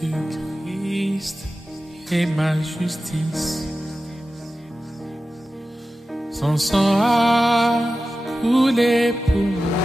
que Christ est ma justice. Son sang a coulé pour moi.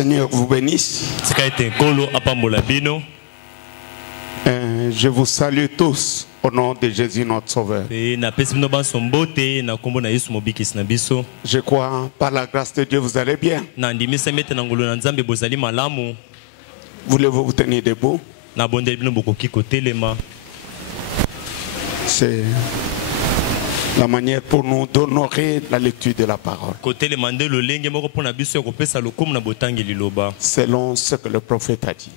Seigneur vous bénisse. Je vous salue tous au nom de Jésus notre Sauveur. Je crois par la grâce de Dieu vous allez bien. Voulez-vous vous tenir debout? C'est la manière pour nous d'honorer la lecture de la parole. Selon ce que le prophète a dit.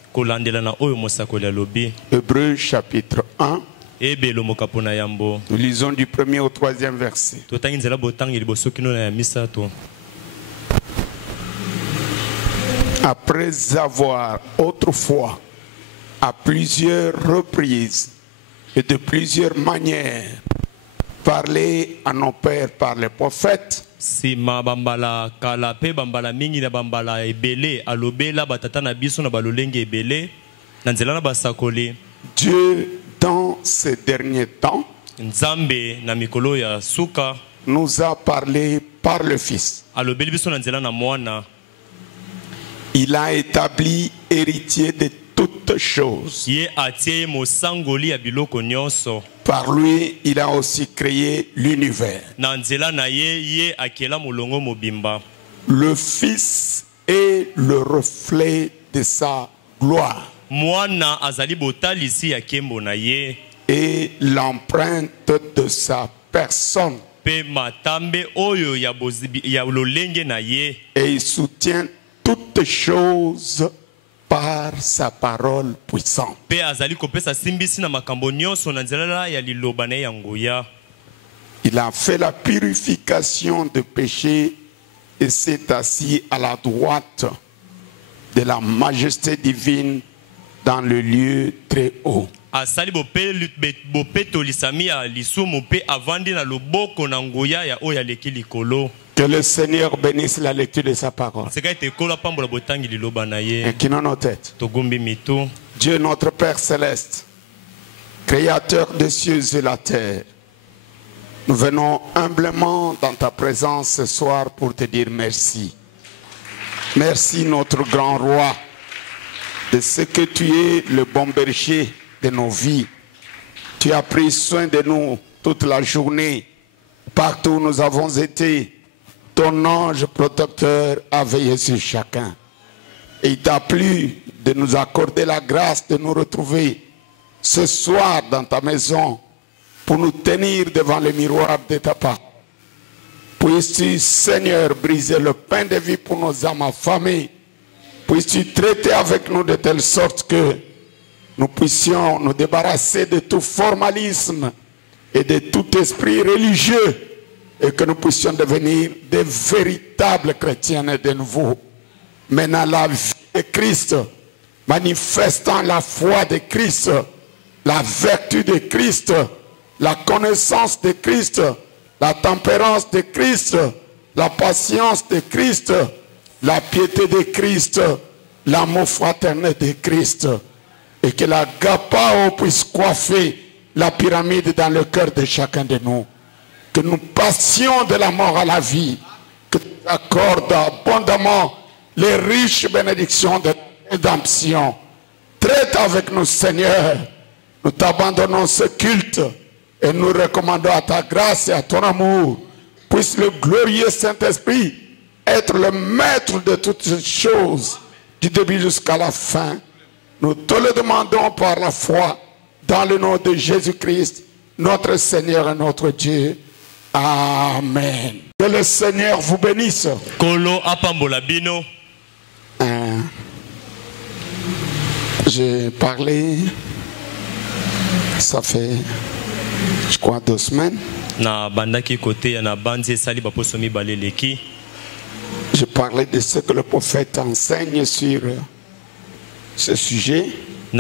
Hébreux chapitre 1. Nous lisons du 1er au 3e verset. Après avoir autrefois, à plusieurs reprises et de plusieurs manières, parlé à nos pères par les prophètes, Dieu, dans ces derniers temps, nous a parlé par le Fils. Il a établi héritier de toutes choses. Par lui, il a aussi créé l'univers. Le Fils est le reflet de sa gloire et l'empreinte de sa personne. Et il soutient toutes choses par sa parole puissante. Il a fait la purification de péché et s'est assis à la droite de la majesté divine dans le lieu très haut. Que le Seigneur bénisse la lecture de sa parole. Inclinons nos têtes. Dieu notre Père céleste, créateur des cieux et la terre, nous venons humblement dans ta présence ce soir pour te dire merci. Merci notre grand roi de ce que tu es le bon berger de nos vies. Tu as pris soin de nous toute la journée, partout où nous avons été. Ton ange protecteur a veillé sur chacun. Et il t'a plu de nous accorder la grâce de nous retrouver ce soir dans ta maison pour nous tenir devant le miroir de ta part. Puisses-tu, Seigneur, briser le pain de vie pour nos âmes affamées. Puisses-tu traiter avec nous de telle sorte que nous puissions nous débarrasser de tout formalisme et de tout esprit religieux et que nous puissions devenir des véritables chrétiens de nouveau, menant la vie de Christ, manifestant la foi de Christ, la vertu de Christ, la connaissance de Christ, la tempérance de Christ, la patience de Christ, la piété de Christ, l'amour fraternel de Christ, et que la Gapao puisse coiffer la pyramide dans le cœur de chacun de nous. Que nous passions de la mort à la vie, que tu accordes abondamment les riches bénédictions de rédemption. Traite avec nous, Seigneur. Nous t'abandonnons ce culte et nous recommandons à ta grâce et à ton amour. Puisse le glorieux Saint-Esprit être le maître de toutes ces choses, du début jusqu'à la fin. Nous te le demandons par la foi, dans le nom de Jésus-Christ, notre Seigneur et notre Dieu. Amen. Que le Seigneur vous bénisse. J'ai parlé, ça fait, je crois, 2 semaines. Je parlais de ce que le prophète enseigne sur ce sujet. Je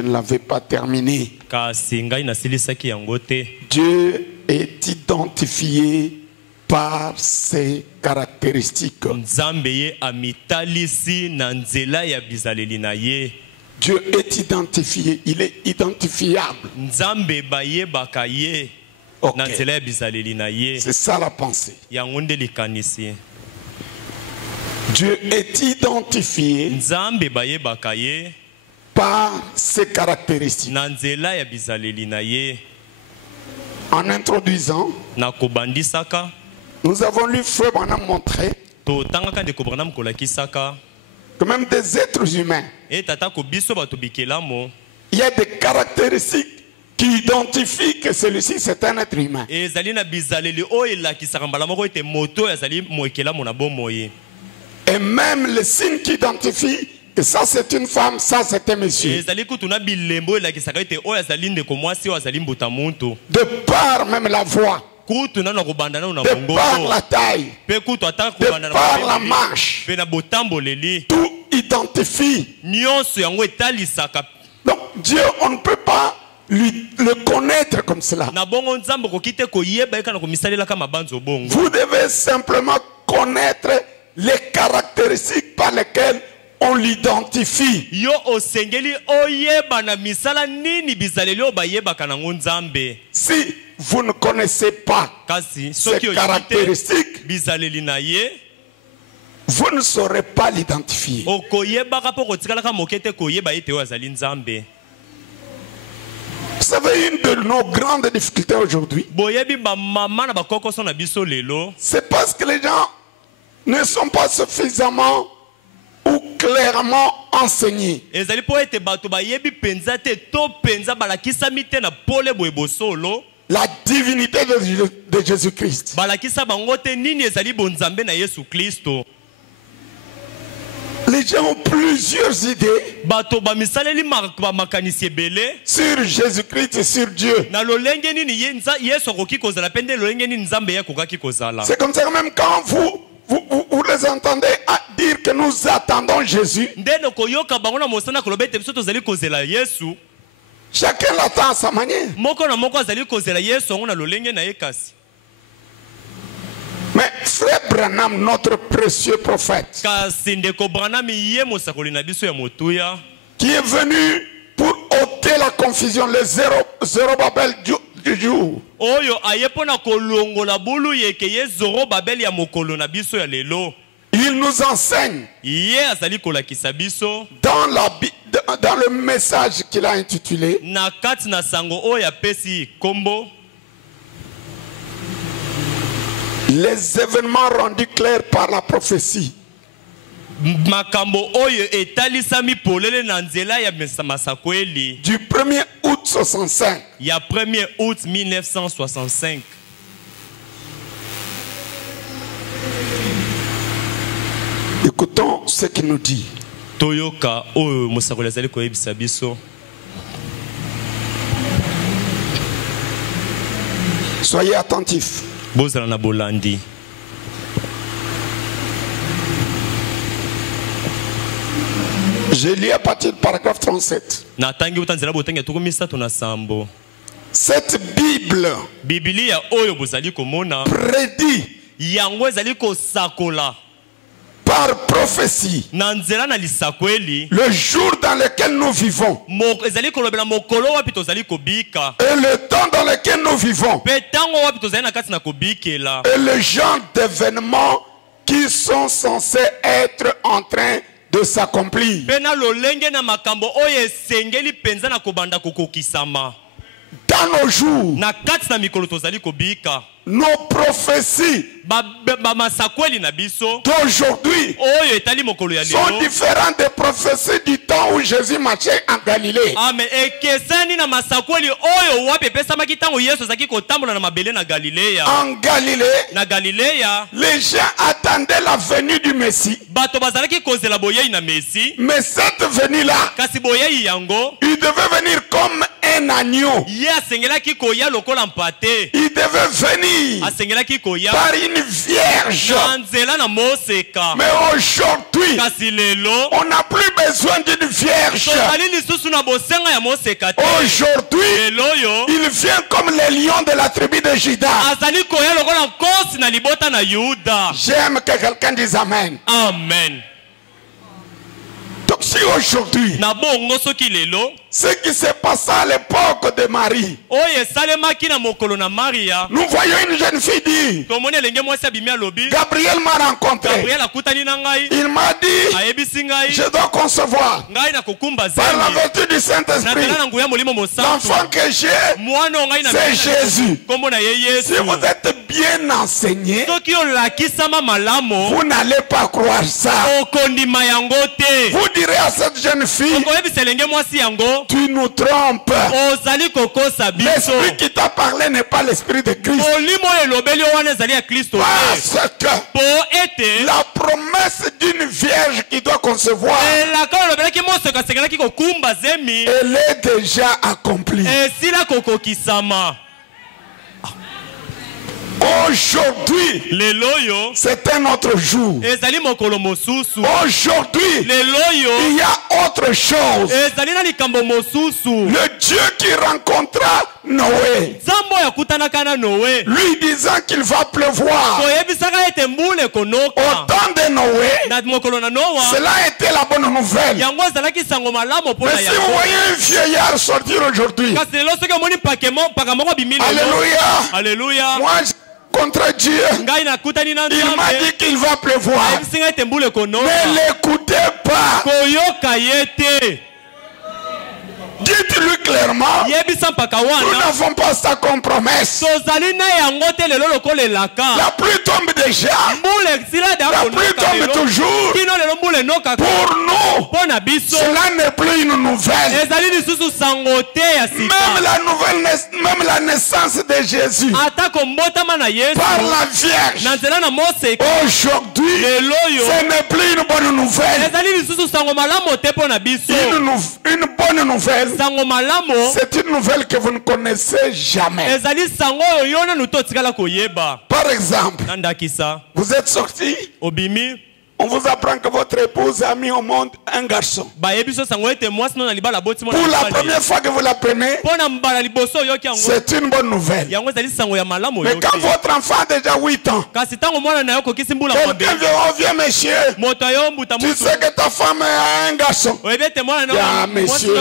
ne l'avais pas terminé. Dieu est identifié par ses caractéristiques. Dieu est identifié, il est identifiable. Okay. C'est ça la pensée. Dieu est identifié Nzambe bayebaka ye par ses caractéristiques. na nzela ya bizaleli na ye. En introduisant, Na kobandisaka nous avons lu Frère Branham montrer totangaka ndeko Branham kolakisaka que même des êtres humains, e tata ko biso bato bikelamo il y a des caractéristiques qui identifient que celui-ci c'est un être humain. ezali na bizaleli oyo elakisaka mbala moko ete moto oyo azali moekelamo na bomoi. Et même les signes qui identifient que ça c'est une femme, ça c'est un monsieur. ezali kutu na bilembo elakisaka ete oyo azali ndeko mwasi oyo azali mbuta muntu. De par même la voix, Kutu na kobanda na de par bongo la taille, pe kutu ata de kobanda na par la mabele, marche, pe na botamboleli tout identifie. nyonso yango etalisaka. Donc Dieu, on ne peut pas le connaître comme cela. Na bongo nzambe koki te koyeba ye kana komisalelaka mabanzo bongo. Vous devez simplement connaître les caractéristiques par lesquelles on l'identifie. Yo osengeli oyeba na misala nini bizaleli oyo bayebaka nango nzambe. Si vous ne connaissez pas Kasi ces soki oyebi te caractéristiques, bizaleli na ye vous ne saurez pas l'identifier. okoyebaka mpo kotikalaka moke te koyeba ete oyo azali nzambe. Vous savez, une de nos grandes difficultés aujourd'hui, Boyebi ba mama na bakokoso na biso lelo c'est parce que les gens ne sont pas suffisamment ou clairement enseignés. ezali mpo ete bato bayebi penza te to penza balakisami te na pole boye bosolo La divinité de Jésus-Christ. balakisa bango te nini ezali bonzambe na Yesu Kristo. Les gens ont plusieurs idées Bato bamisaleli makanisi ebele sur Jésus-Christ et sur Dieu. na lolenge nini Yesu akoki kozala pe nde lolenge nini nzambe ye akokaki kozala. C'est comme ça que même quand vous les entendez dire que nous attendons Jésus, Ndeno koyoka bango na mosana koloba ete biso tozali kozela Yesu, chacun l'attend à sa manière. moko na moko azali kozela Yesu yango na lolenge na ye kasi. Mais Frère Branham, notre précieux prophète, Kasi ndeko Branham ye mosakoli na biso ya motuya qui est venu pour ôter la confusion, le Zérobabel du jour, oyo aye mpo na kolongola bulu yeke ye Zorobabel ya mokolo na biso ya lelo. il nous enseigne Ye azali kolakisa biso dans le message qu'il a intitulé na kati na sango oyo apesi kombo les événements rendus clairs par la prophétie. makambo oyo etalisami polele na nzela ya masakweli Du 1er août 65. ya 1er août 1965. Écoutons ce qu'il nous dit. Toyoka oyo mosakoli azali koyebisa biso. Soyez attentifs. Bozala na bolandi. Je lis à partir du paragraphe 37. Natangi utanzela botangi tukumisa tuna sambo. Cette Bible Biblia oyo bozali komona prédit yango ezali kosakola par prophétie na nzela na lisakweli le jour dans lequel nous vivons ezali kolobela mokolo wapi tozali kobika et le temps dans lequel nous vivons pe tango wapi tozali na kati na kobikela et le genre d'événements qui sont censés être en train de s'accomplir. pe na lolenge na makambo oyo esengeli penza na kobanda kokokisama Dans nos jours, na kati na mikolo tozali kobika nos prophéties masakweli na biso d'aujourd'hui oyo etali mokolo ya sont lelo différentes des prophéties du temps où Jésus marchait en Galilée. amen ekesani na masakweli oyo wapi epesamaki ntango Yesu azalaki kotambola na mabele na Galileya. En Galilée, Na Galileya les gens attendaient la venue du Messie. bato bazalaki kozela boyei na Mesi, Mais cette venue-là, kasi boyei yango il devait venir comme un agneau. ye asengelaki koya lokola mpate, Il devait venir asengelaki koya par une vierge. na nzela na moseka. Mais aujourd'hui, Kasi lelo on n'a plus besoin d'une vierge. tozali lisusu na bosenga ya moseka te. Aujourd'hui, Lelo oyo il vient comme les lions de la tribu de Juda. azali koya lokola nkosi na libota na Yuda. J'aime que quelqu'un dise Amen. Amen. Donc aussi aujourd'hui. Ce qui s'est passé à l'époque de Marie. Nous voyons une jeune fille dire, Gabriel m'a rencontré. Il m'a dit, je dois concevoir par la vertu du Saint-Esprit. L'enfant que j'ai, c'est Jésus. Si vous êtes bien enseigné, vous n'allez pas croire ça. Vous direz à cette jeune fille, tu nous trompes. L'esprit qui t'a parlé n'est pas l'esprit de Christ. Parce que la promesse d'une vierge qui doit concevoir, elle est déjà accomplie. Aujourd'hui, c'est un autre jour. Aujourd'hui, il y a autre chose. Le Dieu qui rencontra Noé, lui disant qu'il va pleuvoir. Au temps de Noé, cela a été la bonne nouvelle. Mais si vous voyez un vieillard sortir aujourd'hui, alléluia, moi contre Dieu, il m'a dit qu'il va pleuvoir. Ne l'écoutez pas. Dites-lui clairement, nous n'avons pas sa promesse. La pluie tombe déjà. La pluie tombe toujours. Pour nous, cela n'est plus une nouvelle. Même la naissance de Jésus par la Vierge, aujourd'hui, ce n'est plus une bonne nouvelle. Une bonne nouvelle, c'est une nouvelle que vous ne connaissez jamais. Par exemple, vous êtes sorti, on vous apprend que votre épouse a mis au monde un garçon. Pour la première fois que vous l'apprenez, c'est une bonne nouvelle. Mais quand votre enfant a déjà 8 ans, quelqu'un vient, monsieur, tu sais que ta femme a un garçon. Ah, monsieur,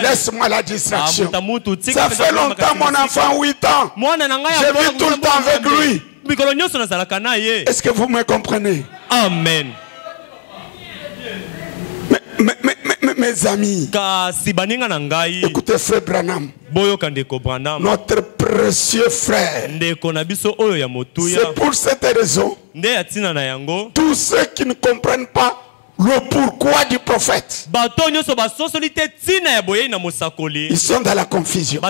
laisse-moi la distraction. Ça fait longtemps mon enfant 8 ans. Je vis tout le temps avec lui. Est-ce que vous me comprenez? Amen. Mes amis, écoutez frère Branham, notre précieux frère. C'est pour cette raison, tous ceux qui ne comprennent pas le pourquoi du prophète, ils sont dans la confusion.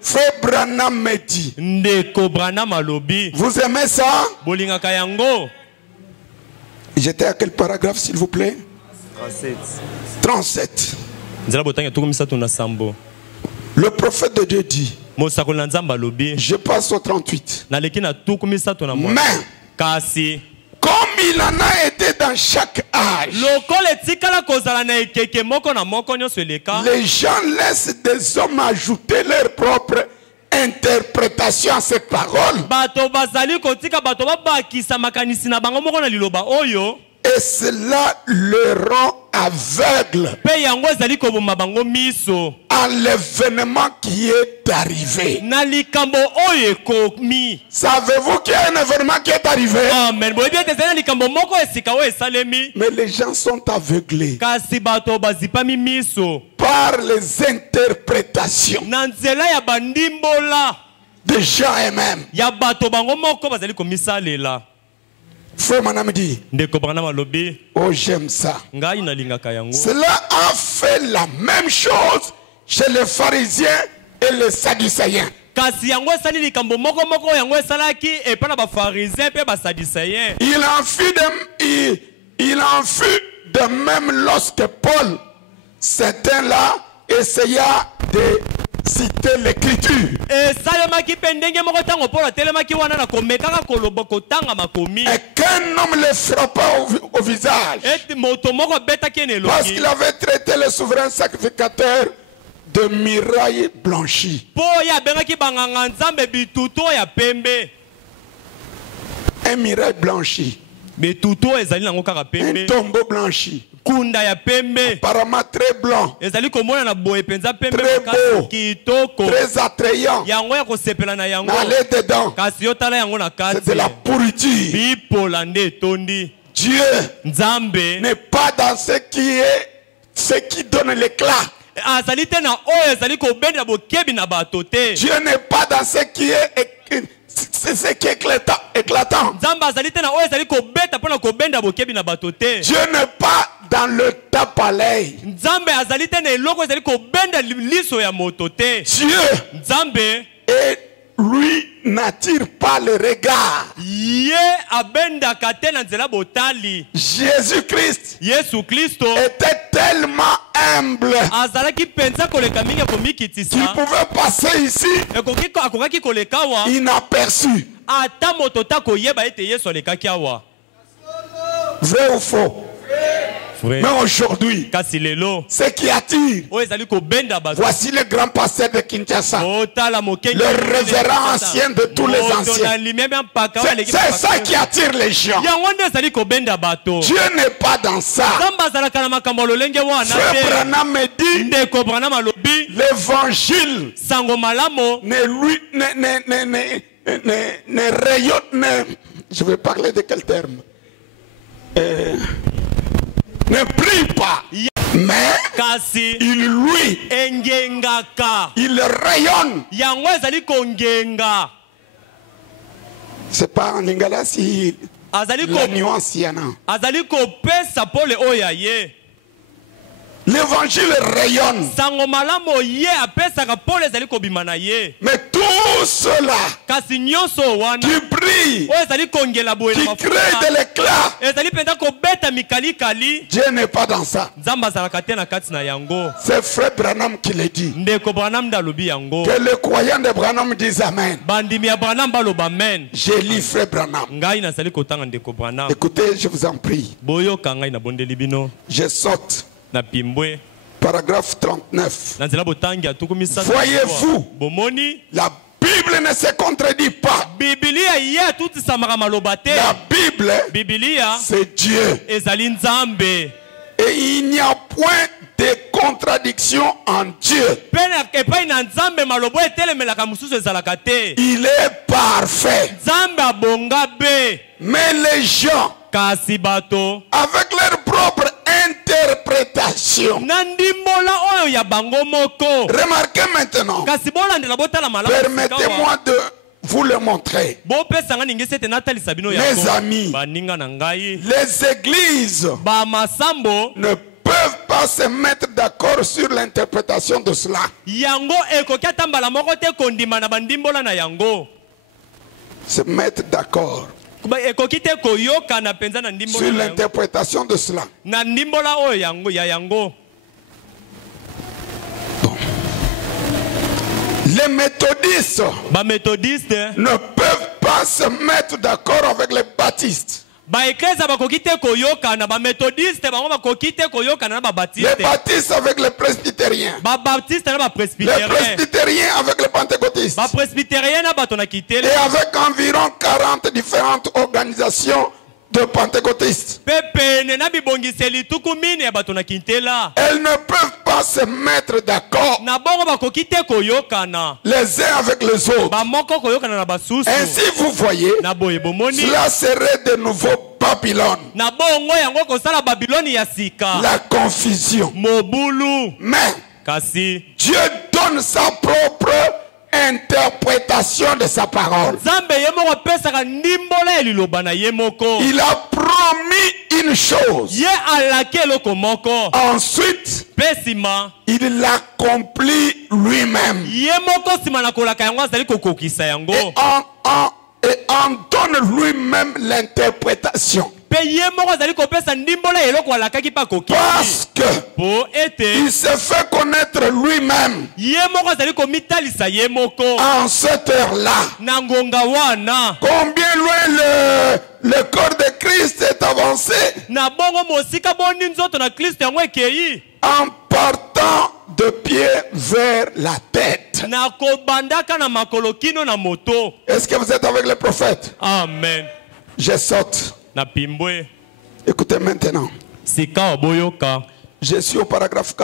Frère Branham me dit, vous aimez ça? J'étais à quel paragraphe s'il vous plaît? 37. Le prophète de Dieu dit, je passe au 38. Mais comme il en a été dans chaque âge, les gens laissent des hommes ajouter leur propre interprétation à cette parole. Et cela le rend aveugle à l'événement qui est arrivé. Savez-vous qu'il y a un événement qui est arrivé? Mais les gens sont aveuglés par les interprétations des gens eux-mêmes. Frère Manam dit, oh j'aime ça. Cela a fait la même chose chez les pharisiens et les sadducéens. Il en fut de même lorsque Paul, certains là, essaya de citer l'écriture. Et qu'un homme le frappa au visage parce qu'il avait traité le souverain sacrificateur de miraille blanchie. Un miraille blanchi, un tombeau blanchi. kunda ya pembe apparemment très blanc, ezali komona na boye penza pembe très beau, kitoko très attrayant. yango ya kosepela na yango N'allez dedans, kasi yo tala yango na c'est kati de la pourriture. bipola nde etondi Dieu nzambe n'est pas dans ce qui donne l'éclat. azali te na oyo ezali kobenda bokebi na bato te Dieu n'est pas dans ce qui est éclatant. nzambe azali te na oyo ezali kobeta mpona kobenda bokebi na bato te Dieu n'est pas dans le tape à l'œil. nzambe azali te na eloko ezali kobenda liso ya moto te Dieu nzambe et lui n'attire pas le regard. ye abendaka te na nzela botali Jésus-Christ yesu kristo était tellement humble azalaki mpenza koleka mingi ya qu'il komikitisa pouvait passer ici akokaki koleka awa inaperçu. ata moto ta koyeba ete yesu alekaki awa Vrai ou faux? Vrai. Mais aujourd'hui, kasi lelo ce qui attire, oyo ezali kobenda bato voici le grand pasteur de Kinshasa, otala mokengi le révérend ancien de tous les anciens. C'est ça qui attire les gens. yango nde ezali kobenda bato Dieu n'est pas dans ça. nzambe azalaka na makambo ya lolenge wana Frère te Branham me dit, ndeko branham alobi l'évangile sango malamu ne rayonne, je vais parler de quel terme, ne brille pas, mais kasi il luit, engengaka il rayonne. yango ezali kongenga C'est pas en lingala si azali la nuance y en a. azali kopesa pole oyo ya ye L'évangile rayonne. sango malamu ye apesaka pole ezali kobima na ye Mais tout cela kasi nyonso wana qui brille, oyo ezali kongela boye na qui crée de l'éclat, ezali mpenza kobeta mikalikali Dieu n'est pas dans ça. nzambe azalaka te na kati na yango C'est frère Branham qui le dit. ndeko branham nde alobi yango Que les croyants de Branham disent Amen. bandimi ya branham baloba amen J'ai lu frère Branham. ngai nazali kotanga ndeko branham Écoutez, je vous en prie. boyoka ngai nabondeli bino Je saute. na pimbwe Paragraphe 39. na nzela botangi ya tuku misatu Voyez-vous, bomoni la Bible ne se contredit pas. bibilia ye atutisamaka maloba te La Bible, bibilia c'est Dieu. ezali nzambe Et il n'y a point de contradiction en Dieu. mpe epai na nzambe maloba etelemelaka mosusu ezalaka te Il est parfait. nzambe abonga be Mais les gens, kasi bato avec leur propre interprétation, na ndimbola oyo ya bango moko remarquez maintenant, kasi bolandela botala malamu permettez-moi de vous le montrer. bopesanga ningisi ete natalisa bino Mes yango amis, baninga na ngai les églises bamasambo ne peuvent pas se mettre d'accord sur l'interprétation de cela. yango ekoki ata mbala moko te kondima na bandimbola na yango Se mettre d'accord ekoki te koyokana mpenza na ndimbola sur na yango. l'interprétation de cela. na ndimbola oyo yango ya yango Les méthodistes bamethodiste ne peuvent pas se mettre d'accord avec les baptistes. baeklesa bakoki te koyokana bamethodiste bango bakoki te koyokana na Les babatiste baptistes avec les presbytériens. babatiste na Les bapresbyterien presbytériens avec les pentecôtistes. bapresbyterien na bato na kitele Et avec environ 40 différentes organisations de pentecôtistes. mpe pene na bibongiseli tuku mine ya bato na kintela Elles ne peuvent pas se mettre d'accord na bongo bakoki te koyokana les uns avec les autres. bamoko koyokana na basusu Ainsi, vous voyez, na boye bomoni cela serait de nouveau Babylone. na bongo yango kosala babiloni ya sika La confusion. mobulu Mais kasi Dieu donne sa propre interprétation de sa parole. nzambe ye moko apesaka ndimbola ya liloba na ye moko Il a promis une chose. ye alaki eloko moko Ensuite, mpe nsima il l'accomplit lui-même. ye moko nsima na kolaka yango azali kokokisa yango Et en donne lui-même l'interprétation. mpe ye moko azali kopesa ndimbola ya eloko alakaki mpe akokisi Parce que mpo ete il se fait connaître lui-même ye moko azali komitalisa ye moko en cette heure-là. na ngonga wana Combien loin le corps de Christ est avancé na bongo mosika boni nzoto na kristo yango ekei en partant de pied vers la tête. na kobandaka na makolo kino na moto. Est-ce que vous êtes avec le prophète? Amen. Je saute. Na pimbwe. Écoutez maintenant. sika boyoka. Je suis au paragraphe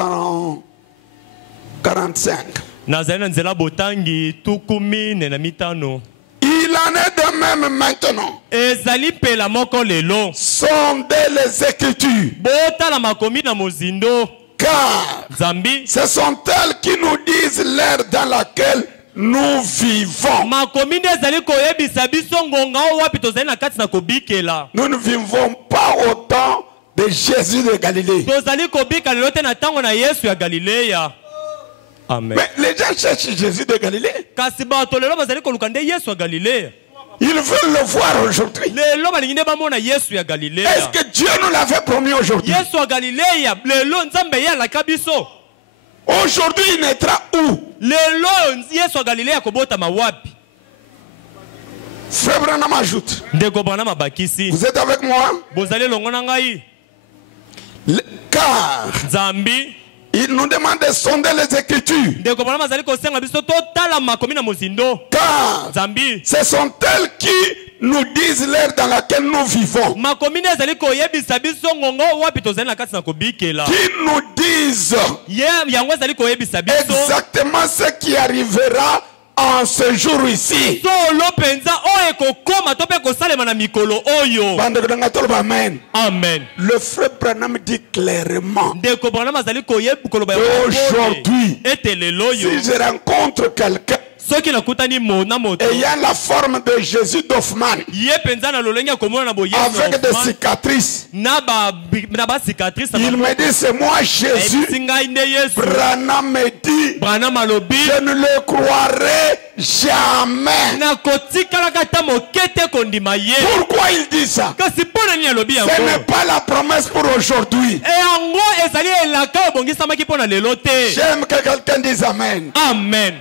45. Nazali na nzela botangi tukumi na mitano. Il en est de même maintenant. Ezali pela moko lelo. Sondez les Écritures. Bota la makomi na mozindo. Car Zambi. ce sont elles qui nous disent l'ère dans laquelle nous vivons. Makomi ezali koyebisa biso ngonga wapi tozali na kati na kobikela. Nous ne vivons pas au temps de Jésus de Galilée. Tozali kobika lelo te na tango na Yesu ya Galileya. Amen. Mais les gens cherchent Jésus de Galilée. Kasi bato lelo bazali koluka nde Yesu ya Galileya. Ils veulent le voir aujourd'hui. Lelo balingi nde bamona Yesu ya Galileya. Est-ce que Dieu nous l'avait promis aujourd'hui? Yesu ya Galileya lelo nzambe ya la kabiso. Aujourd'hui il naîtra où? Lelo Yesu ya Galileya kobota mawapi. Frère Branham ajoute. Ndeko Branham abakisi. Vous êtes avec moi? Bozali longo na ngai. Car Zambi. il nous demande de sonder les Écritures. Ndeko Branham azali kosenga biso totala makomi na mozindo. Car Zambi. ce sont elles qui nous disent l'ère dans laquelle nous vivons. Makomi ezali koyebisa biso ngongo wapi tozali na kati na kobikela. Qui nous disent Yango ezali koyebisa biso exactement ce qui arrivera en ce jour ici. solo penza oyo ekokoma to mpe kosalema na mikolo oyo. Amen. Amen. Le frère Branham dit clairement. Ndeko Branham azali koloba Aujourd'hui, ete lelo yo si je rencontre quelqu'un soki nakutani mona moto ayant la forme de Jésus d'Hoffmann, ye penza na lolenge akomona na boye avec des cicatrices, na ba cicatrice il me dit c'est moi Jésus. ngai nde Yesu. Branham me dit Branham alobi je ne le croirai jamais. na kotikalaka ta mokete kondima ye. Pourquoi il dit ça? Kasi mpona nini alobi yango? Ce n'est pas la promesse pour aujourd'hui. yango ezali elaka obongisamaki mpona lelo te. J'aime que quelqu'un dise Amen. Amen.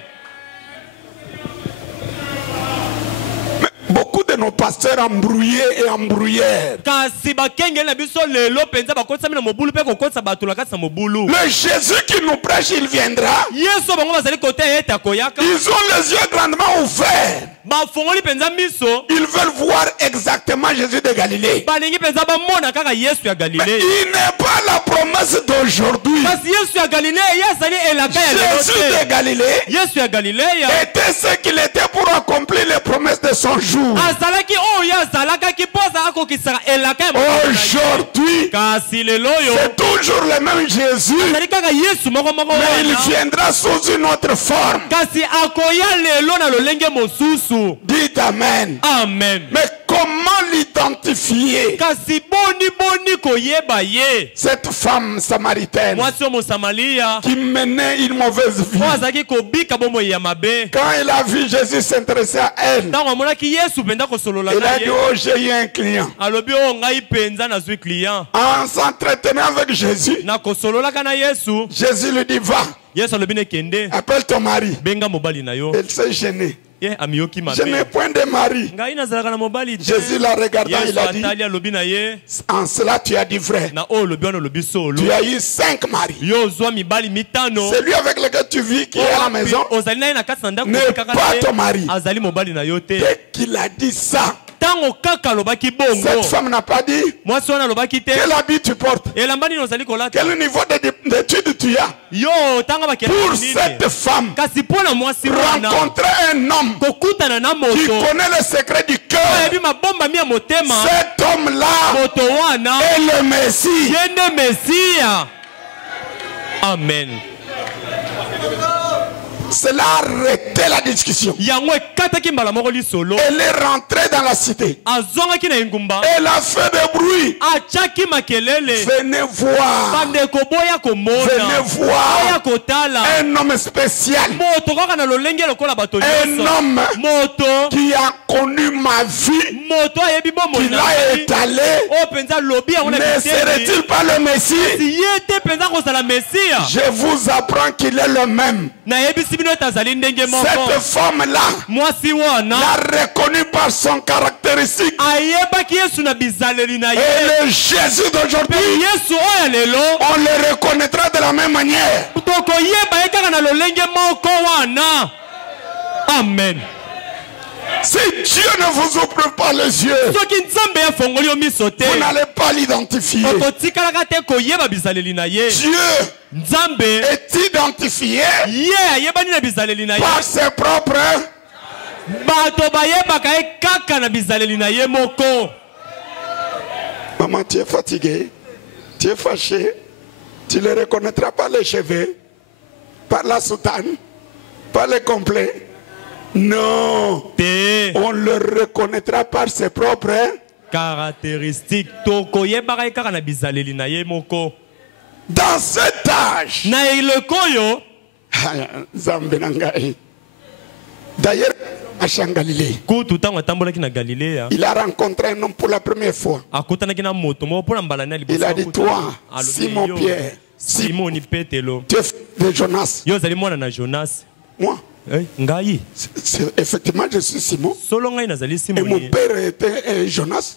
Mais beaucoup de nos pasteurs embrouillés et embrouillères. Kasi bakengeli na biso lelo penza bakotisami na mobulu mpe kokotisa bato na kati na mobulu. Le Jésus qui nous prêche, il viendra. Yesu bango bazali koteya ete akoyaka. Ils ont les yeux grandement ouverts. Bafongoli penza miso. Ils veulent voir exactement Jésus de Galilée. Balingi penza bamona kaka Yesu ya Mais Galilée. il n'est pas la promesse d'aujourd'hui. Kasi Yesu ya Galilée ye azali elaka ya lelo Jésus de te. Galilée Yesu ya Galileya était ce qu'il était pour accomplir les promesses de son jour. azalaki oyo azalakaki mpo aza akokisaka elaka ya mokolo na ye. Aujourd'hui, Kasi lelo oyo c'est toujours le même Jésus, azali kaka Yesu moko mais il wana. viendra sous une autre forme. Kasi akoya lelo na lolenge mosusu. Dites Amen. Amen. Mais comment l'identifier? Kasi boni koyeba ye. Cette femme samaritaine Mwasi oyo Mosamalia qui menait une mauvaise vie. oyo azalaki kobika bomoi ya mabe. Quand il a vu Jésus s'intéresser à elle, Ntango amonaki Yesu mpenza kosolola il na a dit, ye. oh, j'ai eu un client. Alobi oyo ngai mpenza nazwi client. En s'entretenant avec Jésus, Na kosololaka na Yesu. Jésus lui dit, va, Yesu alobi nekende. appelle ton mari. Benga mobali na yo. Elle s'est gênée. Ye amiyoki Je n'ai mabe. point de mari. Ngai nazalaka na mobali te. Jésus la regardant, Yesu il a dit, atali alobi na ye. en cela tu as dit vrai. Na oyo olobi wana olobi solo. Tu as eu 5 maris. Yo ozwa mibali mitano. Celui avec lequel tu vis, qui est à la maison, ozali na ye na kati na ndako n'est kaka pas na ye. ton mari. Azali mobali na yo te. Dès qu'il a dit ça, Tango kaka alobaki bongo. cette femme n'a pas dit, Mwasi wana alobaki te. quel habit tu portes, Elamba nini ozali kolata? quel niveau d'études tu as. Yo tanga bakela Pour nini? cette femme, Kasi mpona mwasi wana rencontrer un homme kokutana na qui moto connaît le secret du cœur, oyebi mabomba mi ya motema. cet homme-là Moto wana est le Messie. ye nde Mesia. Amen. Cela a arrêté la discussion. Yango ekataki mbala moko lisolo. Elle est rentrée dans la cité. Azongaki na engumba. Elle a fait des bruits. Atiaki makelele. Venez voir. Bandeko boya komona. Venez voir Boya kotala. un homme spécial. Moto kaka na lolenge lokola bato Un nyonso. homme Moto. qui a connu ma vie, Moto ayebi bomoi qui na l'a ye. étalé. O penza lobi yango na Ne biteni. serait-il pas le Messie? Si ye te penza kozala Mesia. Je vous apprends qu'il est le même. Nayebisi bino ete azali ndenge moko. Cette femme-là Mwasi wana l'a reconnu par son caractéristique. ayebaki Yesu na bizaleli na ye. Et le Jésus d'aujourd'hui, Yesu oyo lelo on le reconnaîtra de la même manière. tokoyeba ye kaka na lolenge moko wana. Amen. Si Dieu ne vous ouvre pas les yeux, vous n'allez pas l'identifier. Dieu est identifié par ses propres. Maman, tu es fatigué, tu es fâché, tu ne reconnaîtras pas les cheveux, par la soutane, par le complet. Non, on le reconnaîtra par ses propres caractéristiques. Dans cet âge, d'ailleurs, à Galilée, il a rencontré un homme pour la première fois. Il a dit, toi, Simon Pierre, Simon tu es de Jonas. Moi, effectivement, je suis Simon. Et mon père était Jonas.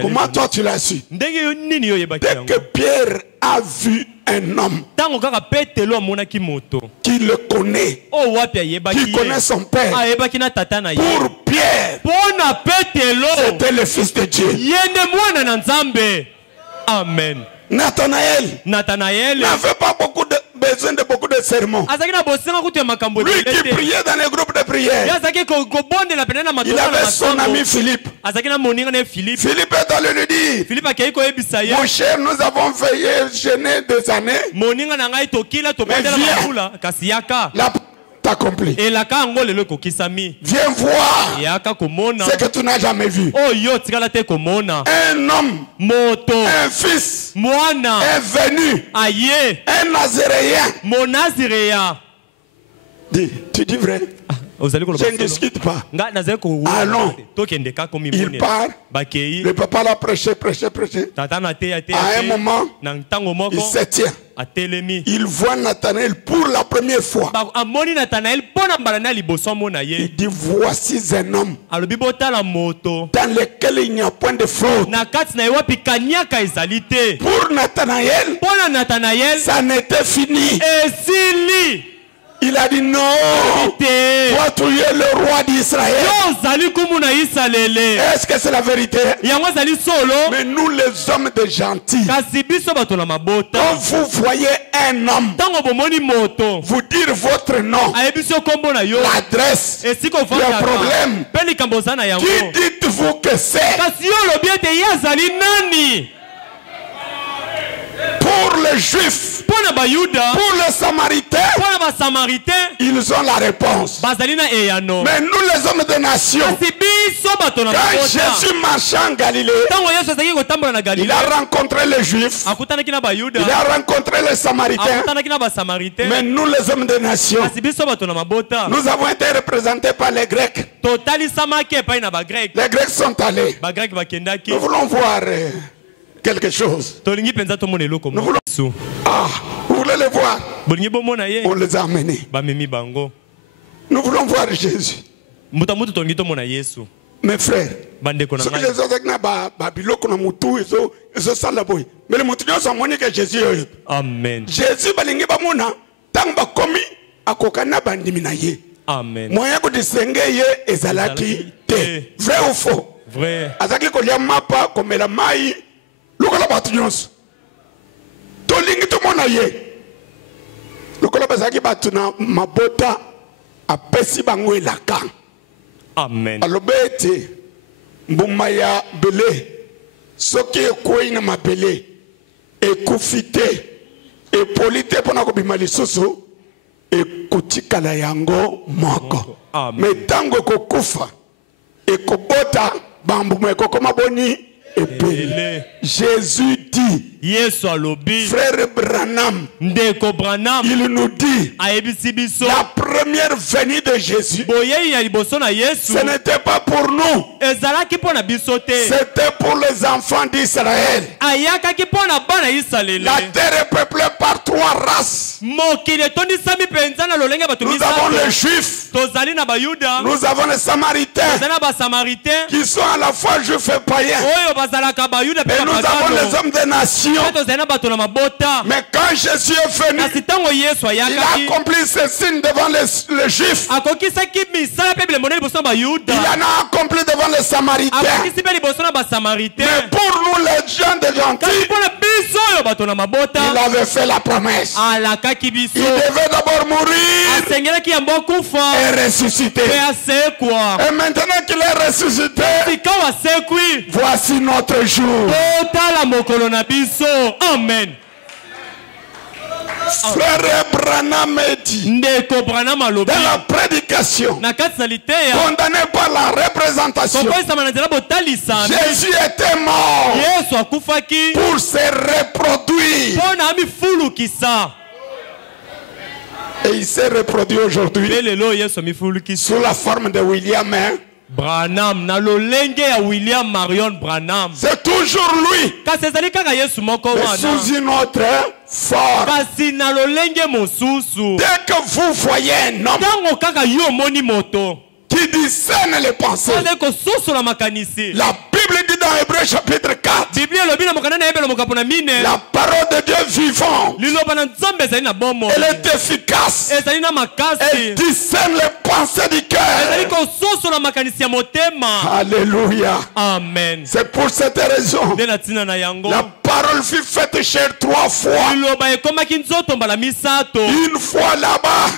Comment toi tu l'as su? Dès que Pierre a vu un homme qui le connaît, qui connaît son père, pour Pierre, c'était le Fils de Dieu. Amen. Nathanaël n'avait pas besoin de beaucoup de sermons. Lui qui priait dans les groupes de prière, il avait son ami Philippe. Philippe est allé lui dire, mon cher, nous avons veillé, jeûné des années, mais viens, la accompli. Viens voir ce que tu n'as jamais vu. Un homme, un fils est venu, un Nazaréen. Dis, tu dis vrai? Je ne discute pas. Allons. Il part. Le papa l'a prêché. À un moment, il se tient. Il voit Nathanaël pour la première fois. Il dit, voici un homme dans lequel il n'y a point de fraude. Pour Nathanaël, ça n'était fini. Il a dit non, toi tu es le roi d'Israël. Est-ce que c'est la vérité? Mais nous les hommes de gentils, quand vous voyez un homme, vous dire votre nom, l'adresse, le problème, qui dites-vous que c'est? Pour les Juifs, pour les Samaritains, ils ont la réponse. Mais nous les hommes de nation, quand Jésus marchait en Galilée, il a rencontré les Juifs, il a rencontré les Samaritains. Mais nous les hommes de nation, nous avons été représentés par les Grecs. Les Grecs sont allés. Nous voulons voir quelque chose. Nous voulons... Ah, vous voulez les voir? On les a amenés. Nous voulons voir Jésus. Mes frères, mais les Jésus. Amen. Jésus balingi bamona tamba komi akokana bandimi na ye. Amen. Moyen ko distingue ye ezalaki te. Vrai ou faux? Vrai. Azaki ko lia mapa komela mai lokola batu nyonso. Tolingi to mona ye. Lokola bazaki batu na mabota apesi bango elaka. Amen. Alobete mbuma ya bele soki ekoi na mabele ekufite epolite pona kobima lisusu ekotikala yango moko. Mais tango ekokufa ekobota bambuma ekokoma boni epele. Jésus dit, frère Branham, il nous dit, la première venue de Jésus, ce n'était pas pour nous, c'était pour les enfants d'Israël. La terre est peuplée par 3 races. Nous avons les Juifs. Nous avons les Samaritains. Qui sont à la fois Juifs et païens. Et nous avons les hommes des nations. Mais quand Jésus est venu, il a accompli ces signes devant les Juifs. Il en a accompli devant les Samaritains. Mais pour nous les gens des gentils, il avait fait la promesse. Il devait d'abord mourir et ressusciter. Et maintenant qu'il est ressuscité, voici notre jour. Amen. Frère Branham dit dans la prédication, condamné par la représentation, Jésus était mort pour se reproduire. Et il s'est reproduit aujourd'hui sous la forme de William Branham, na lolenge ya William Marion Branham. C'est toujours lui. Mais sous une autre forme. Dès que vous voyez un homme qui discerne les pensées, la Bible dit dans Hébreux chapitre 4, la parole de Dieu vivante, elle est efficace, elle discerne les pensées du cœur. Alléluia. Amen. C'est pour cette raison la parole fut faite chair 3 fois. Une fois là-bas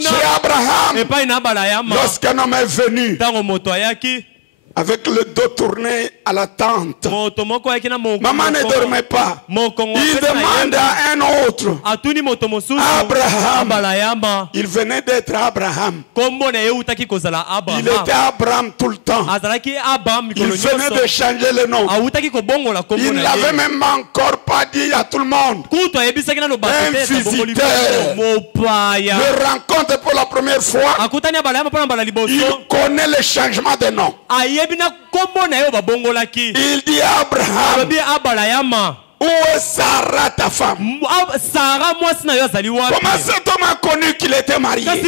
chez Abraham, lorsqu'un homme est venu avec le dos tourné à la tente, maman ne dormait pas. Il demande à un autre, Abraham. Il venait d'être Abraham. Il était Abraham tout le temps. Il venait de changer le nom. Il ne l'avait même encore pas dit à tout le monde. Un visiteur le rencontre pour la première fois. Il connaît le changement de nom. Il dit à Abraham, où est Sarah ta femme? Comment cet homme a connu qu'il était marié? Comment